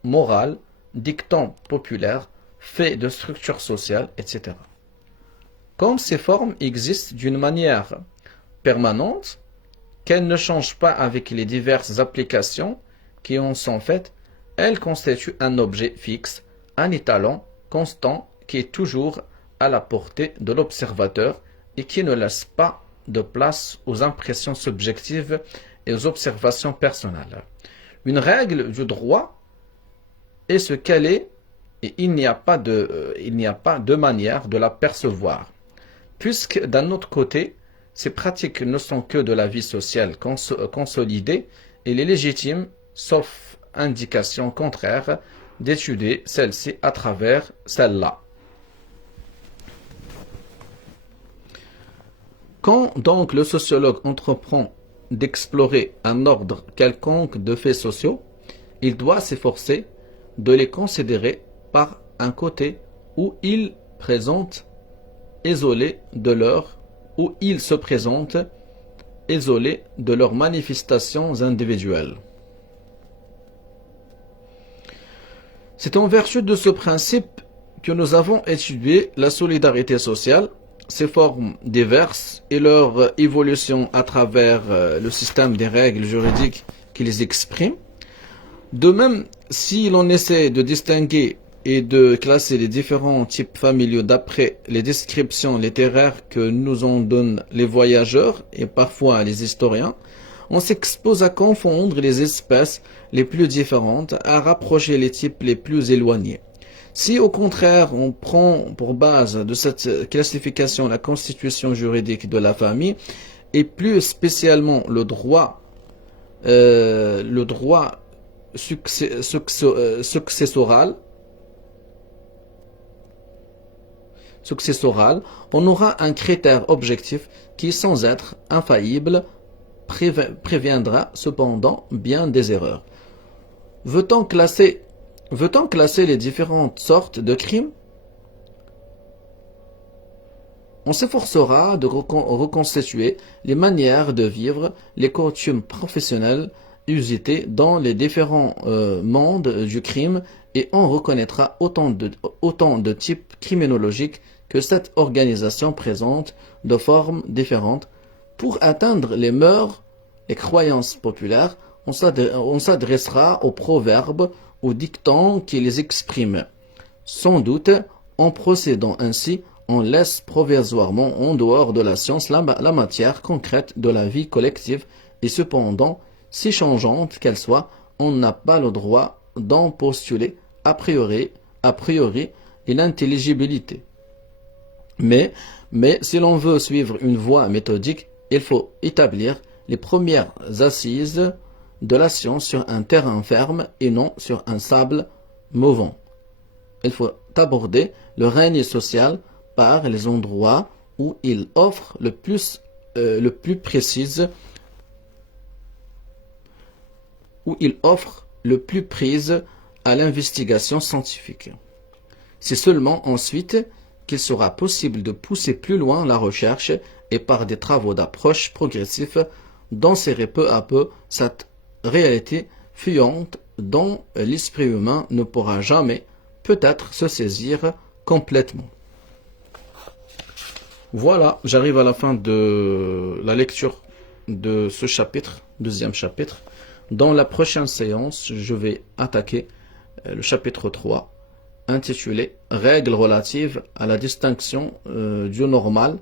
morales, dictons populaires, faits de structure sociale, etc. Comme ces formes existent d'une manière permanente, qu'elles ne changent pas avec les diverses applications qui en sont faites, elles constituent un objet fixe, un étalon constant qui est toujours à la portée de l'observateur et qui ne laisse pas de place aux impressions subjectives et aux observations personnelles. Une règle du droit est ce qu'elle est et il n'y a pas de manière de la percevoir. Puisque d'un autre côté, ces pratiques ne sont que de la vie sociale consolidée, il est légitime, sauf indication contraire, d'étudier celle-ci à travers celle-là. Quand donc le sociologue entreprend d'explorer un ordre quelconque de faits sociaux, il doit s'efforcer de les considérer par un côté où ils présentent isolés de leur où ils se présentent isolés de leurs manifestations individuelles. C'est en vertu de ce principe que nous avons étudié la solidarité sociale, ses formes diverses et leur évolution à travers le système des règles juridiques qui les expriment. De même, si l'on essaie de distinguer et de classer les différents types familiaux d'après les descriptions littéraires que nous en donnent les voyageurs et parfois les historiens, on s'expose à confondre les espèces les plus différentes, à rapprocher les types les plus éloignés. Si au contraire on prend pour base de cette classification la constitution juridique de la famille et plus spécialement le droit successoral, on aura un critère objectif qui, sans être infaillible, préviendra cependant bien des erreurs. Veut-on classer les différentes sortes de crimes? On s'efforcera de reconstituer les manières de vivre, les coutumes professionnelles usitées dans les différents mondes du crime et on reconnaîtra autant de types criminologiques que cette organisation présente de formes différentes. Pour atteindre les mœurs et croyances populaires, on s'adressera aux proverbes, aux dictons qui les expriment. Sans doute, en procédant ainsi, on laisse provisoirement en dehors de la science la matière concrète de la vie collective, et cependant, si changeante qu'elle soit, on n'a pas le droit d'en postuler a priori l'intelligibilité. Mais si l'on veut suivre une voie méthodique, il faut établir les premières assises de la science sur un terrain ferme et non sur un sable mouvant. Il faut aborder le règne social par les endroits où il offre le plus prise à l'investigation scientifique. C'est seulement ensuite qu'il sera possible de pousser plus loin la recherche et par des travaux d'approche progressifs d'insérer peu à peu cette réalité fuyante dont l'esprit humain ne pourra jamais peut-être se saisir complètement. Voilà, j'arrive à la fin de la lecture de ce chapitre, deuxième chapitre. Dans la prochaine séance, je vais attaquer le chapitre 3, intitulé « Règles relatives à la distinction du normal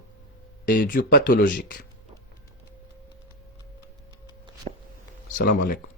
et du pathologique ». Salam alaikum.